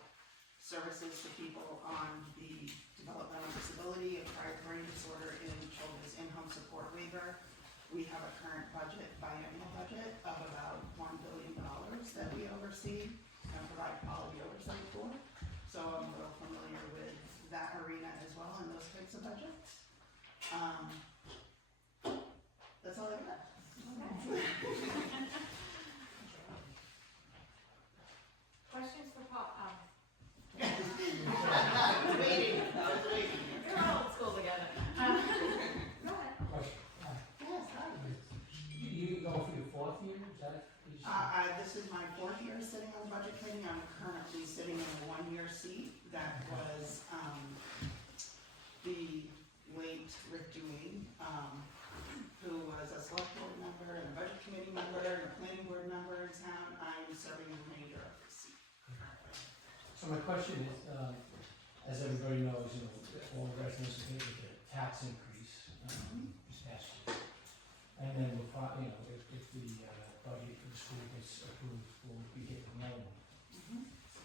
services to people on the developmental disability, acquired brain disorder, and children's in-home support waiver. We have a current budget, biennial budget, of about $1 billion that we oversee and provide quality oversight for. So I'm a little familiar with that arena as well and those types of budgets. That's all I got. Questions for Paul? I was waiting. You're all in school together. Go ahead. Question. Yes, hi. You go for your fourth year, is that? This is my 4th year sitting on the budget committee. I'm currently sitting in a 1-year seat that was the late Rick Dewey, who was a select board member and a budget committee member and a planning board member in town. I'm serving the remainder of the seat. So my question is, as everybody knows, all the residents are hit with the tax increase this past year. And then we'll probably, if the budget for the school gets approved, we'll be hitting another one.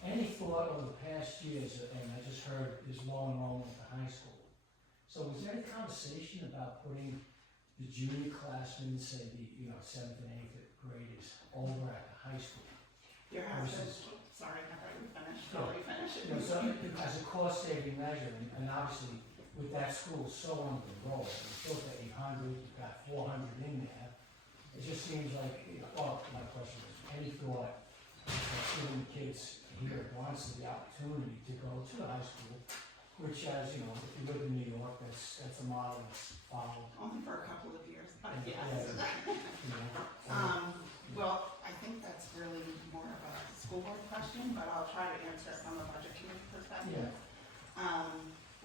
Any thought over the past years, and I just heard there's low enrollment at the high school. So was there any conversation about putting the junior classmen, say the 7th and 8th graders, over at the high school? There has been, sorry, I've already finished. Already finished. So as a cost-saving measure, and obviously with that school so on the roll, it's built at 800, you've got 400 in there. It just seems like, well, my question is, any thought of giving the kids here at Barnstead the opportunity to go to the high school, which as, if you live in New York, that's a model that's followed. Only for a couple of years, but yes. Yeah. Well, I think that's really more of a school board question, but I'll try to answer it from a budget committee perspective.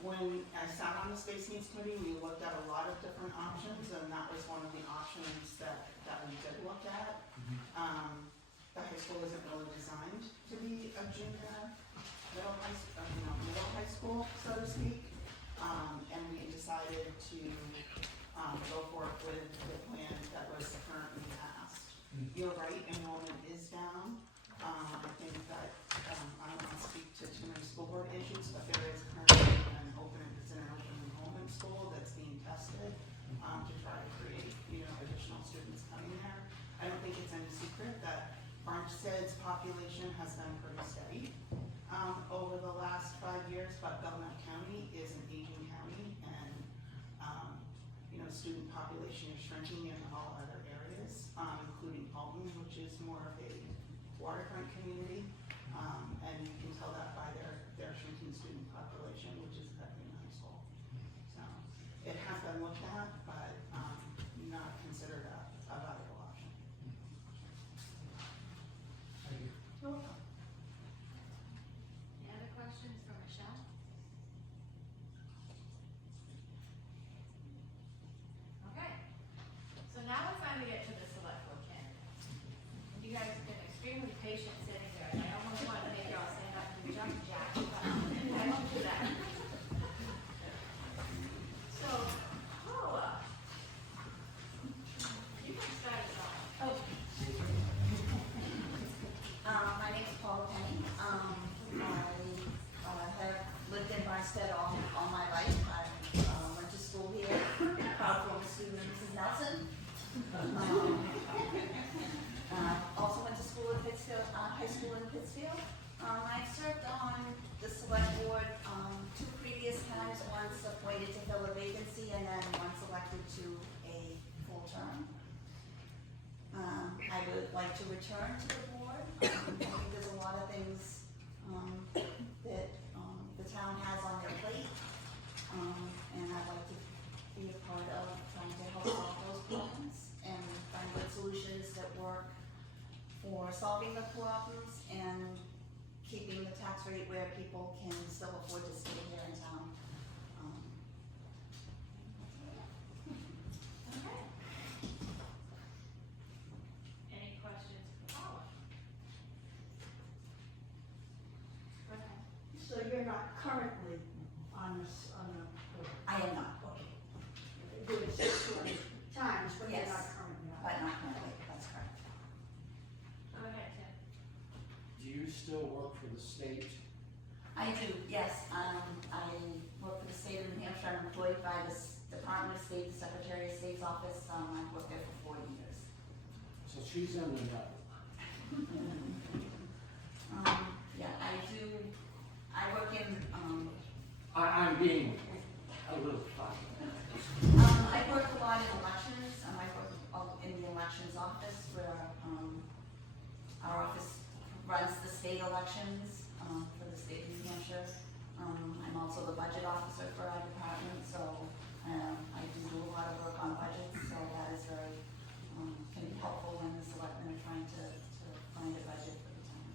When I sat on the Space Needs Committee, we looked at a lot of different options, and that was one of the options that we did look at. The high school isn't really designed to be a junior middle high school, so to speak. And we decided to go forward with the plan that was currently passed. You're right, enrollment is down. I think that, I don't want to speak to too many school board issues, but there is currently an open enrollment school that's being tested to try to create, additional students coming there. I don't think it's any secret that Barnstead's population has been pretty steady over the last 5 years, but Belknap County is an aging county, and student population is shrinking in all other areas, including Alton, which is more of a waterfront community, and you can tell that by their shrinking student population, which is affecting high school. So it has been looked at, but not considered a viable option. Thank you. You're welcome. Any other questions for Michelle? Okay, so now it's time to get to the select board candidates. You guys have been extremely patient sitting there, and I almost wanted to make y'all stand up and do jumping jacks, but I won't do that. So, Paula, you can start us off. My name's Paula Penny. I have lived in Barnstead all my life. I went to school here, proud former student of Mrs. Nelson. Also went to school at Pittsfield, high school in Pittsfield. I served on the select board 2 previous times, once appointed to fill a vacancy and then once elected to a full term. I would like to return to the board. I think there's a lot of things that the town has on their plate, and I'd like to be a part of trying to help solve those problems and find good solutions that work we're solving the problems and keeping the tax rate where people can still afford to stay here in town. Okay. Any questions for Paula? Go ahead. So you're not currently on this, on the board? I am not, Doing six times, but you're Yes. not currently on. but not currently, that's correct. Go ahead, Tim. Do you still work for the state? I do, yes. I work for the state of New Hampshire. I'm employed by the Department of State, the Secretary of State's office. I've worked there for 40 years. So she's in the know. Yeah, I do, I work in, I'm being a little funny. I work a lot in elections. I work in the elections office where, our office runs the state elections, for the state of New Hampshire. I'm also the budget officer for our department, so, I do a lot of work on budgets, so that is very, can be helpful when the selectmen are trying to find a budget for the town.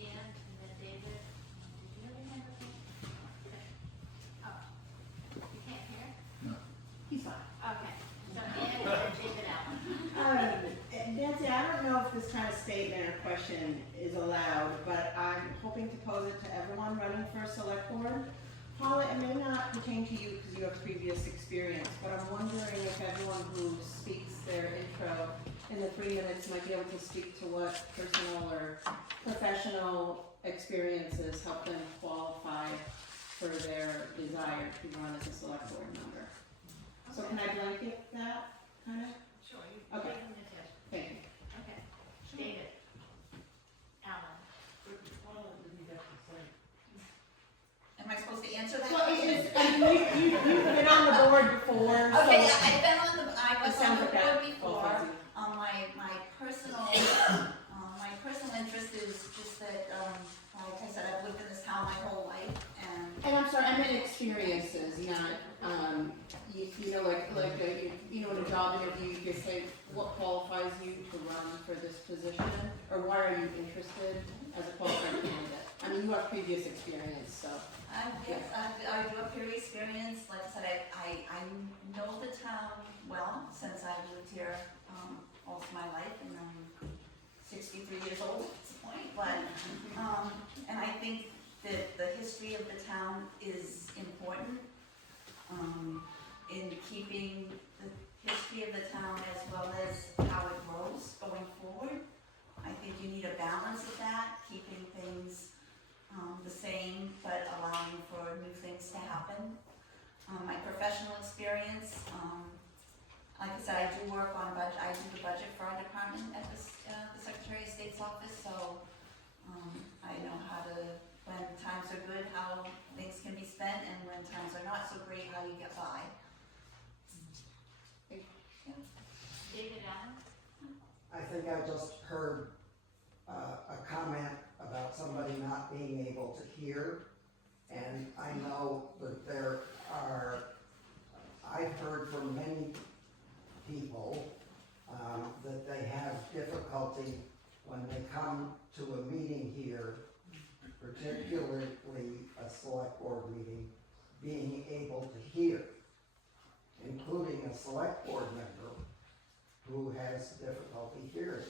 And then David, did you have any hand up? Okay. Oh, you can't hear? He's fine. Okay, so Ann and then David Allen. Nancy, I don't know if this kind of statement or question is allowed, but I'm hoping to pose it to everyone running for a select board. Paula, it may not pertain to you because you have previous experience, but I'm wondering if everyone who speaks their intro in the 3 minutes might be able to speak to what personal or professional experiences help them qualify for their desire to run as a select board member. So can I blanket that, kind of? Sure, you Okay. take them to Tim. Thank you. Okay. David. Allen. Am I supposed to answer that Well, question? you've been on the board before, so. Okay, yeah, I've been on the, I It was on sounds the like that. board before. Fuzzy. My personal interest is just that, like I said, I've lived in this town my whole life, and And I'm sorry, I meant experiences, not, you know, in a job interview, you could say, what qualifies you to run for this position? Or why are you interested as a qualified candidate? I mean, you have previous experience, so. yes, I do have period experience. Like I said, I know the town well since I've lived here, most of my life, and I'm 63 years old at this point, but, and I think that the history of the town is important, in keeping the history of the town as well as how it grows going forward. I think you need a balance of that, keeping things, the same, but allowing for new things to happen. My professional experience, like I said, I do work on budget, I do the budget for our department at the Secretary of State's office, so, I know how to, when times are good, how things can be spent, and when times are not so great, how you get by. David Allen. I think I just heard a comment about somebody not being able to hear. And I know that there are, I've heard from many people that they have difficulty when they come to a meeting here, particularly a select board meeting, being able to hear, including a select board member who has difficulty hearing.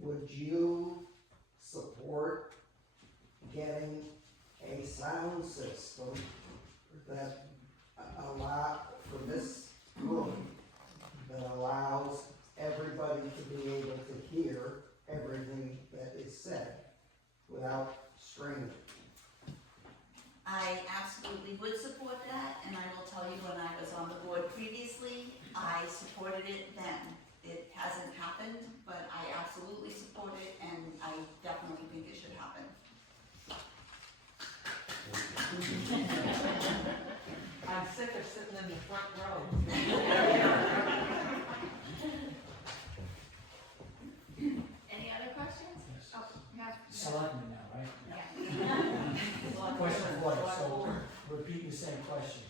Would you support getting a sound system that for this room, that allows everybody to be able to hear everything that is said without straining? I absolutely would support that, and I will tell you, when I was on the board previously, I supported it then. It hasn't happened, but I absolutely support it, and I definitely think it should happen. I'm sick of sitting in the front row. Any other questions? Oh, no. Selectmen now, right? Yeah. Question for you, so repeat the same question.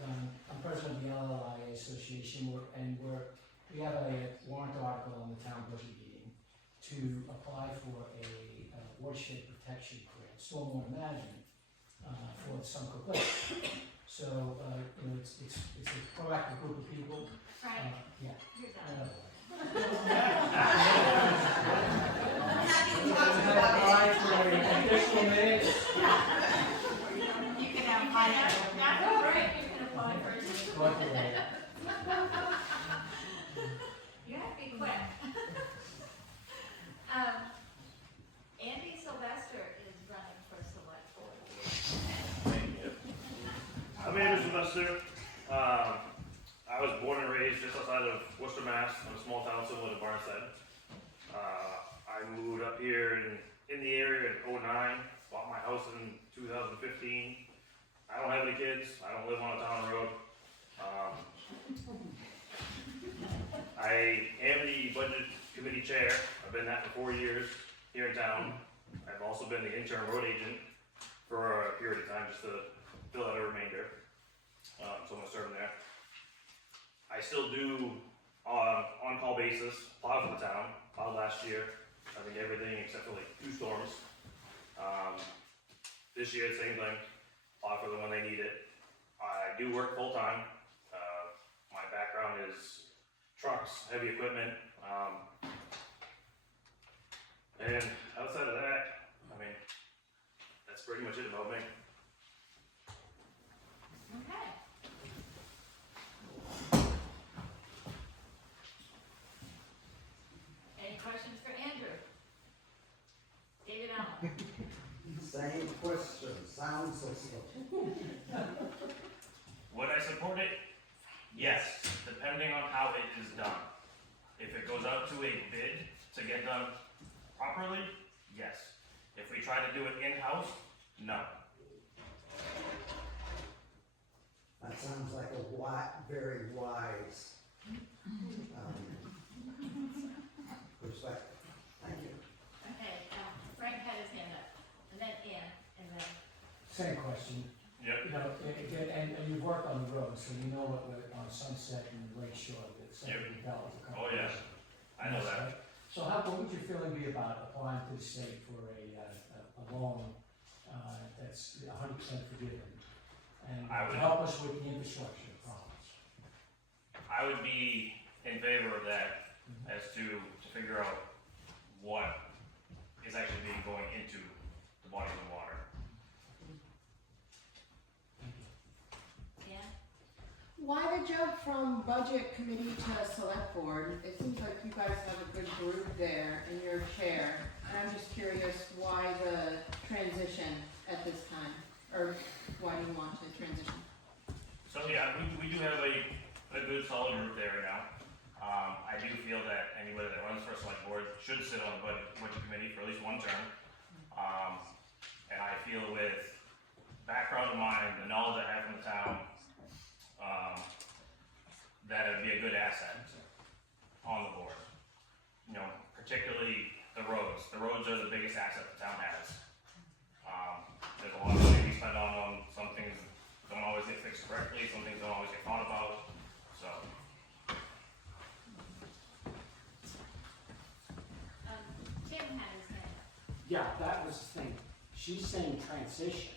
I'm president of the LLIA Association, we have a warrant article on the town budget meeting to apply for a watershed protection grant, stormwater management, for the Suncook Lake. So, it's a proactive group of people. Frank, Yeah. you're done. I'm happy to talk to you about it. Additional minutes. You can have mine. After break, you can apply for it. You have to be quick. Andy Sylvester is running for select board. I'm Andrew Sylvester. I was born and raised just outside of Worcester, Mass, in a small town similar to Barnstead. I moved up here in the area in '09, bought my house in 2015. I don't have any kids, I don't live on a town road. I am the budget committee chair, I've been that for 4 years here in town. I've also been the interim road agent for a period of time just to fill out a remainder. So I'm gonna serve in there. I still do on-call basis, plow for the town, plowed last year, I think everything except for like 2 storms. This year, same thing, plow for them when they need it. I do work full-time. My background is trucks, heavy equipment, and outside of that, I mean, that's pretty much it about me. Okay. Any questions for Andrew? David Allen? Same question, sounds so slow. Would I support it? Yes, depending on how it is done. If it goes out to a bid to get done properly, yes. If we try to do it in-house, no. That sounds like a very wise perspective. Thank you. Okay, Frank had his hand up, and then Ann, and then. Same question. Yep. You know, and you work on the road, so you know what we're on Sunset and Lake Shore, that something we dealt with a couple Oh, yeah. years ago. I know that. Right? So what would your feeling be about applying to the state for a loan, that's 100% forgiven? And I would- help us with the infrastructure problems? I would be in favor of that as to figure out what is actually being going into the bodies of water. Ann? Why the jump from budget committee to select board? It seems like you guys have a good group there and you're chair. And I'm just curious why the transition at this time? Or why do you want to transition? So yeah, we do have a good solid group there now. I do feel that anybody that runs for a select board should sit on the budget committee for at least one term. And I feel with background of mine, the knowledge I have from the town, that it'd be a good asset on the board. You know, particularly the roads. The roads are the biggest asset the town has. There's a lot of money we spend on them. Some things don't always get fixed correctly, some things don't always get thought about, so. Tim had his hand up. Yeah, that was the thing. She's saying transition,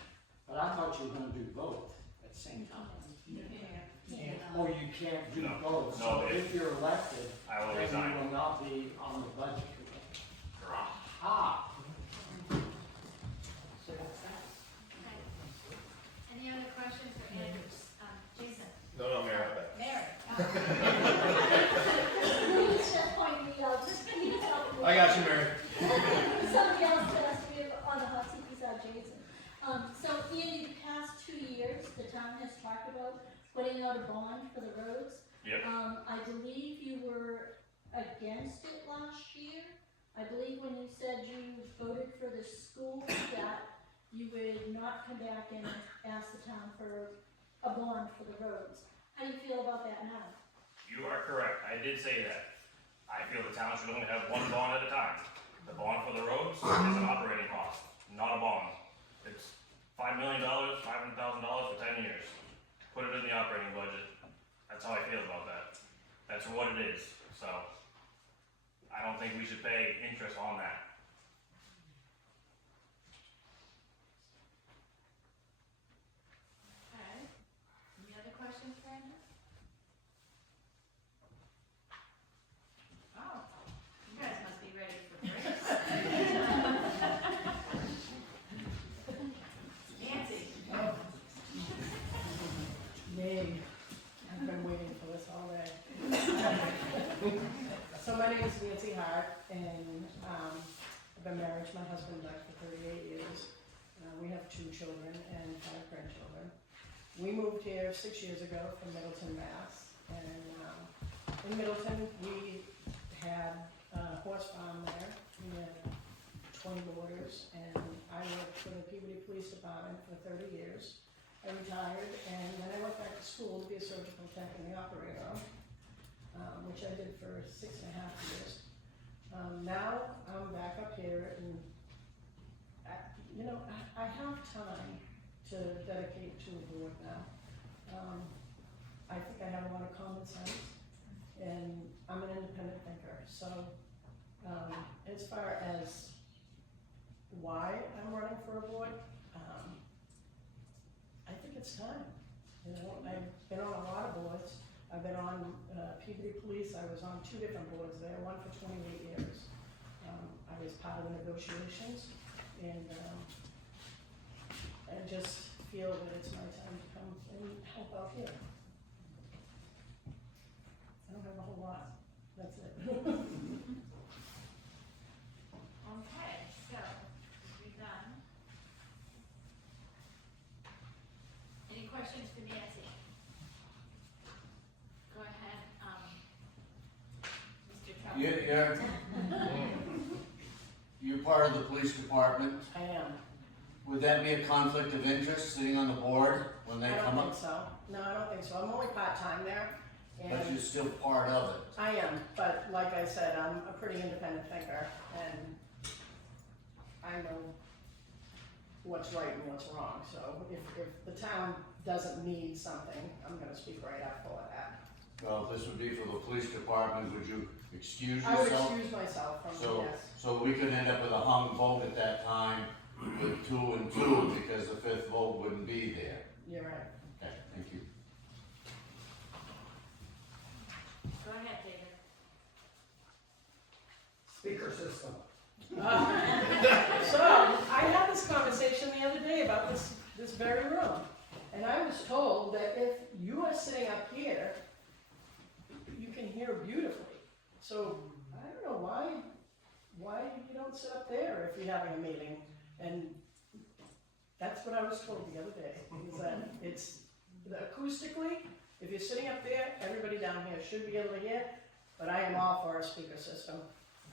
but I thought you were gonna do both at the same time. Or you can't do No. both. No, So if you're elected, I will then resign. you will not be on the budget committee. Correct. Ah. Okay. Any other questions for Andrew? Jason? No, Mayor, Mary? Please just point me out, just please help me. I got you, Mary. Somebody else has to be on the hot seat beside Jason. So in the past 2 years, the town has talked about putting out a bond for the roads. Yep. I believe you were against it last year. I believe when you said you voted for the school, that you would not come back and ask the town for a bond for the roads. How do you feel about that now? You are correct, I did say that. I feel the town should only have one bond at a time. The bond for the roads is an operating cost, not a bond. It's $5 million, $500,000 for 10 years. put it in the operating budget. That's how I feel about that. That's what it is, so I don't think we should pay interest on that. Okay, any other questions, Brandon? Oh, you guys must be ready for breaks. Nancy? Yay, I've been waiting for this all day. So my name is Nancy Hart, and I've been married to my husband Doug for 38 years. We have 2 children and 5 grandchildren. We moved here 6 years ago from Middleton, Mass. And in Middleton, we had a horse farm there. We had 20 boarders, and I worked for the Peabody Police Department for 30 years. I retired, and then I went back to school to be a surgical tech in the operating room, which I did for 6.5 years. Now I'm back up here, and I have time to dedicate to a board now. I think I have a lot of common sense, and I'm an independent thinker. So as far as why I'm running for a board, I think it's time. I've been on a lot of boards. I've been on Peabody Police. I was on 2 different boards there, one for 28 years. I was part of the negotiations, and I just feel that it's my time to come and help out here. I don't have a whole lot. That's it. Okay, so, we're done. Any questions for Nancy? Go ahead, Mr. Trump. You're part of the police department. I am. Would that be a conflict of interest, sitting on the board when they come I don't up? think so. No, I don't think so. I'm only part-time there. But and you're still part of it. I am, but like I said, I'm a pretty independent thinker, and I know what's right and what's wrong. So if the town doesn't need something, I'm gonna speak right up for that. Well, if this would be for the police department, would you excuse I would yourself? excuse myself from yes. So we could end up with a hung vote at that time with 2 and 2 because the 5th vote wouldn't be there. You're right. Okay, thank you. Go ahead, David. Speaker system. So I had this conversation the other day about this very room, and I was told that if you are sitting up here, you can hear beautifully. So I don't know why you don't sit up there if you're having a meeting. And that's what I was told the other day, is that it's acoustically, if you're sitting up there, everybody down here should be able to hear, but I am all for a speaker system,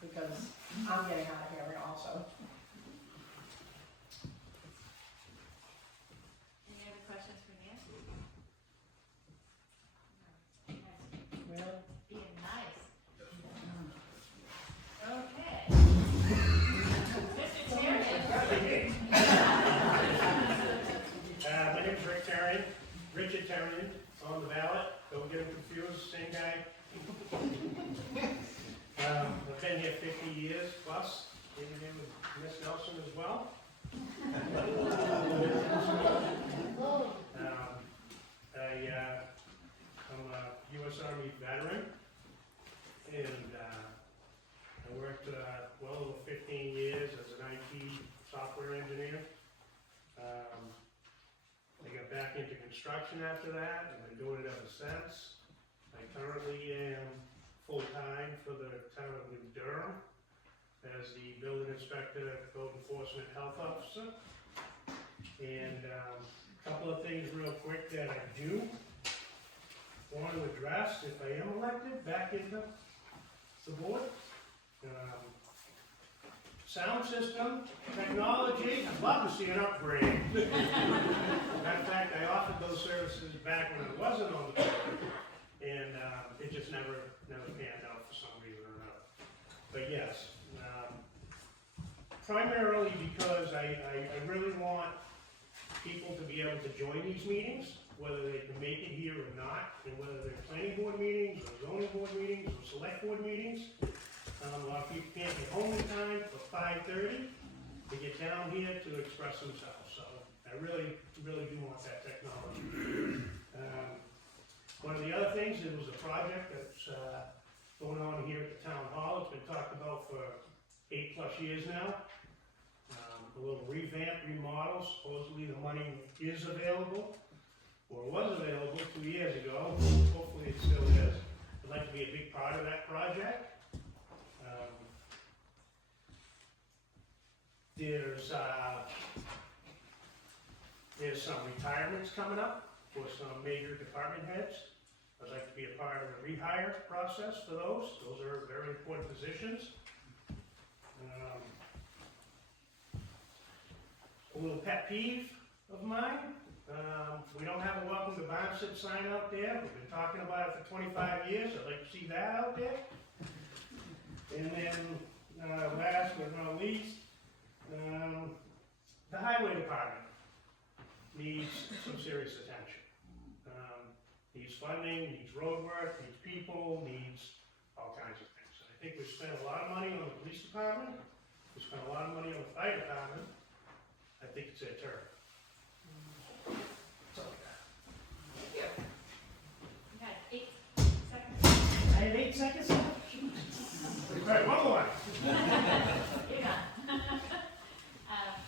because I'm getting hard of hearing also. Any other questions for Nancy? Really? Being nice. Okay. Mr. Terry. My name's Rick Terrian, Richard Terrian, on the ballot. Don't get him confused, same guy. I've been here 50 years plus, maybe with Miss Nelson as well. I'm a U.S. Army veteran, and I worked well over 15 years as an IT software engineer. I got back into construction after that, and been doing it ever since. I currently am full-time for the town of New Durham as the building inspector, code enforcement health officer. And a couple of things real quick that I do want to address if I am elected back into the board. Sound system, technology, I'd love to see an upgrade. Matter of fact, I offered those services back when I wasn't on the board, and it just never panned out for some reason or another. But yes, primarily because I really want people to be able to join these meetings whether they can make it here or not, and whether they're planning board meetings, or zoning board meetings, or select board meetings. A lot of people can't get home in time for 5:30 to get down here to express themselves, so I really, really do want that technology. One of the other things, there was a project that's going on here at the town hall. It's been talked about for 8+ years now. A little revamp, remodel. Supposedly the money is available, or was available 2 years ago. Hopefully it still is. I'd like to be a big part of that project. There's some retirements coming up for some major department heads. I'd like to be a part of the rehire process for those. Those are very important positions. A little pet peeve of mine. We don't have a welcome to Barnstead sign out there. We've been talking about it for 25 years. I'd like to see that out there. And then, last but not least, the highway department needs some serious attention. Needs funding, needs road work, needs people, needs all kinds of things. I think we've spent a lot of money on the police department. We spent a lot of money on the fire department. I think it's their turn. That's all I got. Thank you. You had 8 seconds. I had 8 seconds? All right, one more. You're done.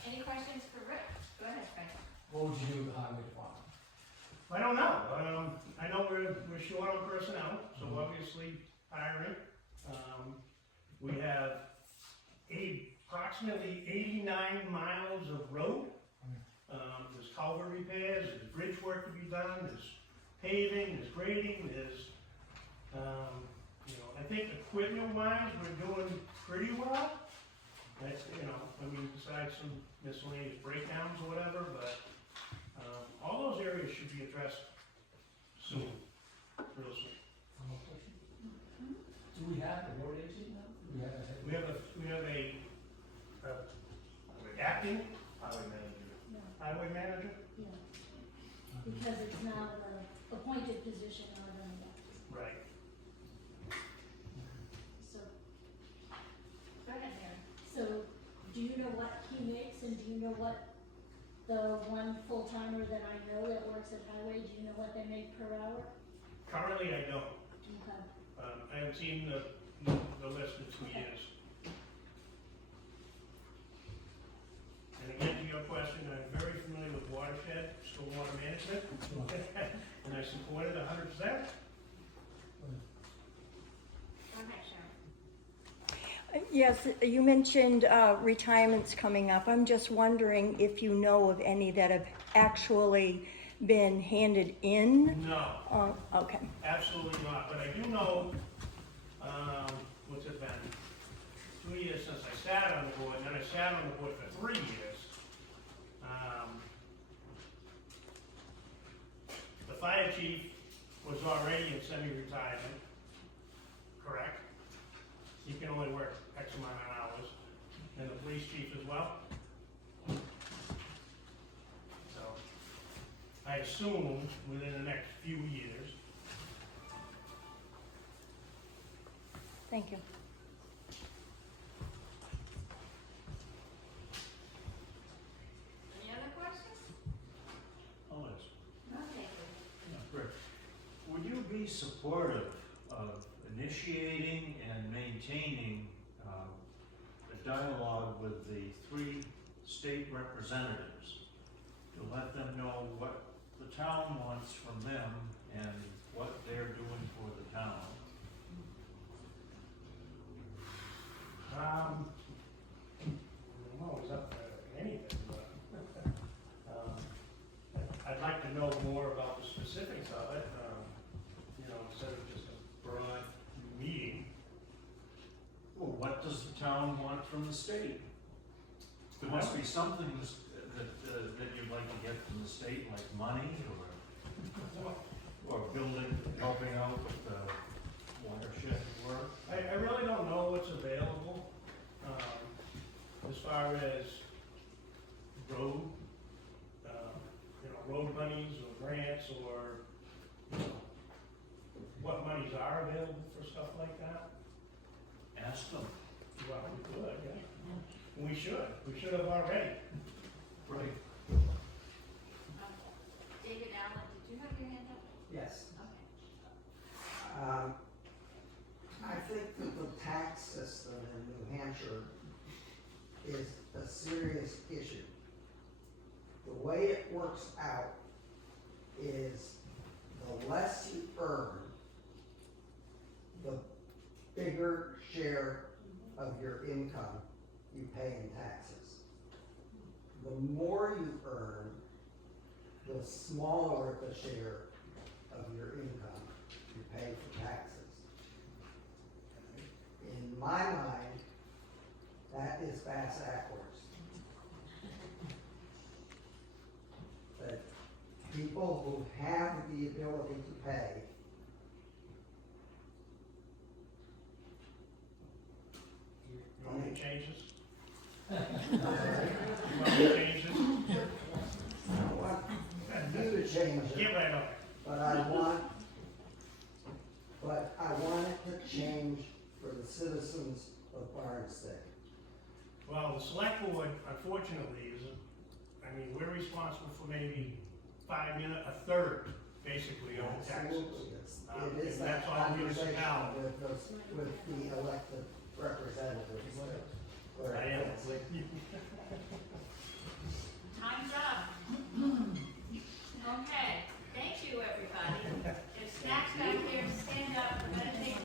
Any questions for Rick? Go ahead, Frank. What would you do with the highway department? I don't know. I know we're short on personnel, so obviously hiring. We have approximately 89 miles of road. There's culvert repairs, there's bridge work to be done, there's paving, there's grading, there's, I think equipment-wise, we're doing pretty well. That's, besides some miscellaneous breakdowns or whatever, but all those areas should be addressed soon, real soon. Do we have a road agent now? Do we have a head? We have a acting highway manager. Yeah. Because it's now an appointed position rather than an elected. Right. So, Go ahead, Mary. so do you know what he makes, and do you know what the one full-timer that I know that works at highway, do you know what they make per hour? Currently, I don't. Okay. I haven't seen the list in 2 years. And again, to your question, I'm very familiar with watershed, stormwater management, and I support it 100%. Go ahead, Sharon. Yes, you mentioned retirements coming up. I'm just wondering if you know of any that have actually been handed in? No. Okay. Absolutely not, but I do know, what's it been? 2 years since I sat on the board, and then I sat on the board for 3 years. The fire chief was already in semi-retirement, correct? He can only work X amount of hours, and the police chief as well. So, I assume within the next few years. Thank you. Any other questions? Oh, it's Okay. Rick, would you be supportive of initiating and maintaining a dialogue with the 3 state representatives to let them know what the town wants from them and what they're doing for the town? I'm always up for anything, but I'd like to know more about the specifics of it, instead of just a broad meeting. Well, what does the town want from the state? There must be something that you'd like to get from the state, like money or building, helping out with the watershed work. I really don't know what's available, as far as road, road monies or grants or monies are available for stuff like that? Ask them. Well, we could, yeah. We should have already. Right. David Allen, did you have your hand up? Yes. Okay. I think that the tax system in New Hampshire is a serious issue. The way it works out is the less you earn, the bigger share of your income you pay in taxes. The more you earn, the smaller the share of your income you pay for taxes. In my mind, that is bass backwards. That people who have the ability to pay You want me to change this? You want me to change this? I want you to change it. Get right on it. But I want it to change for the citizens of Barnstead. Well, the select board, unfortunately, isn't, I mean, we're responsible for maybe a third, basically, of the taxes. Absolutely, it is And that that's all conversation municipality. with the elected representatives. Where I it am. fits.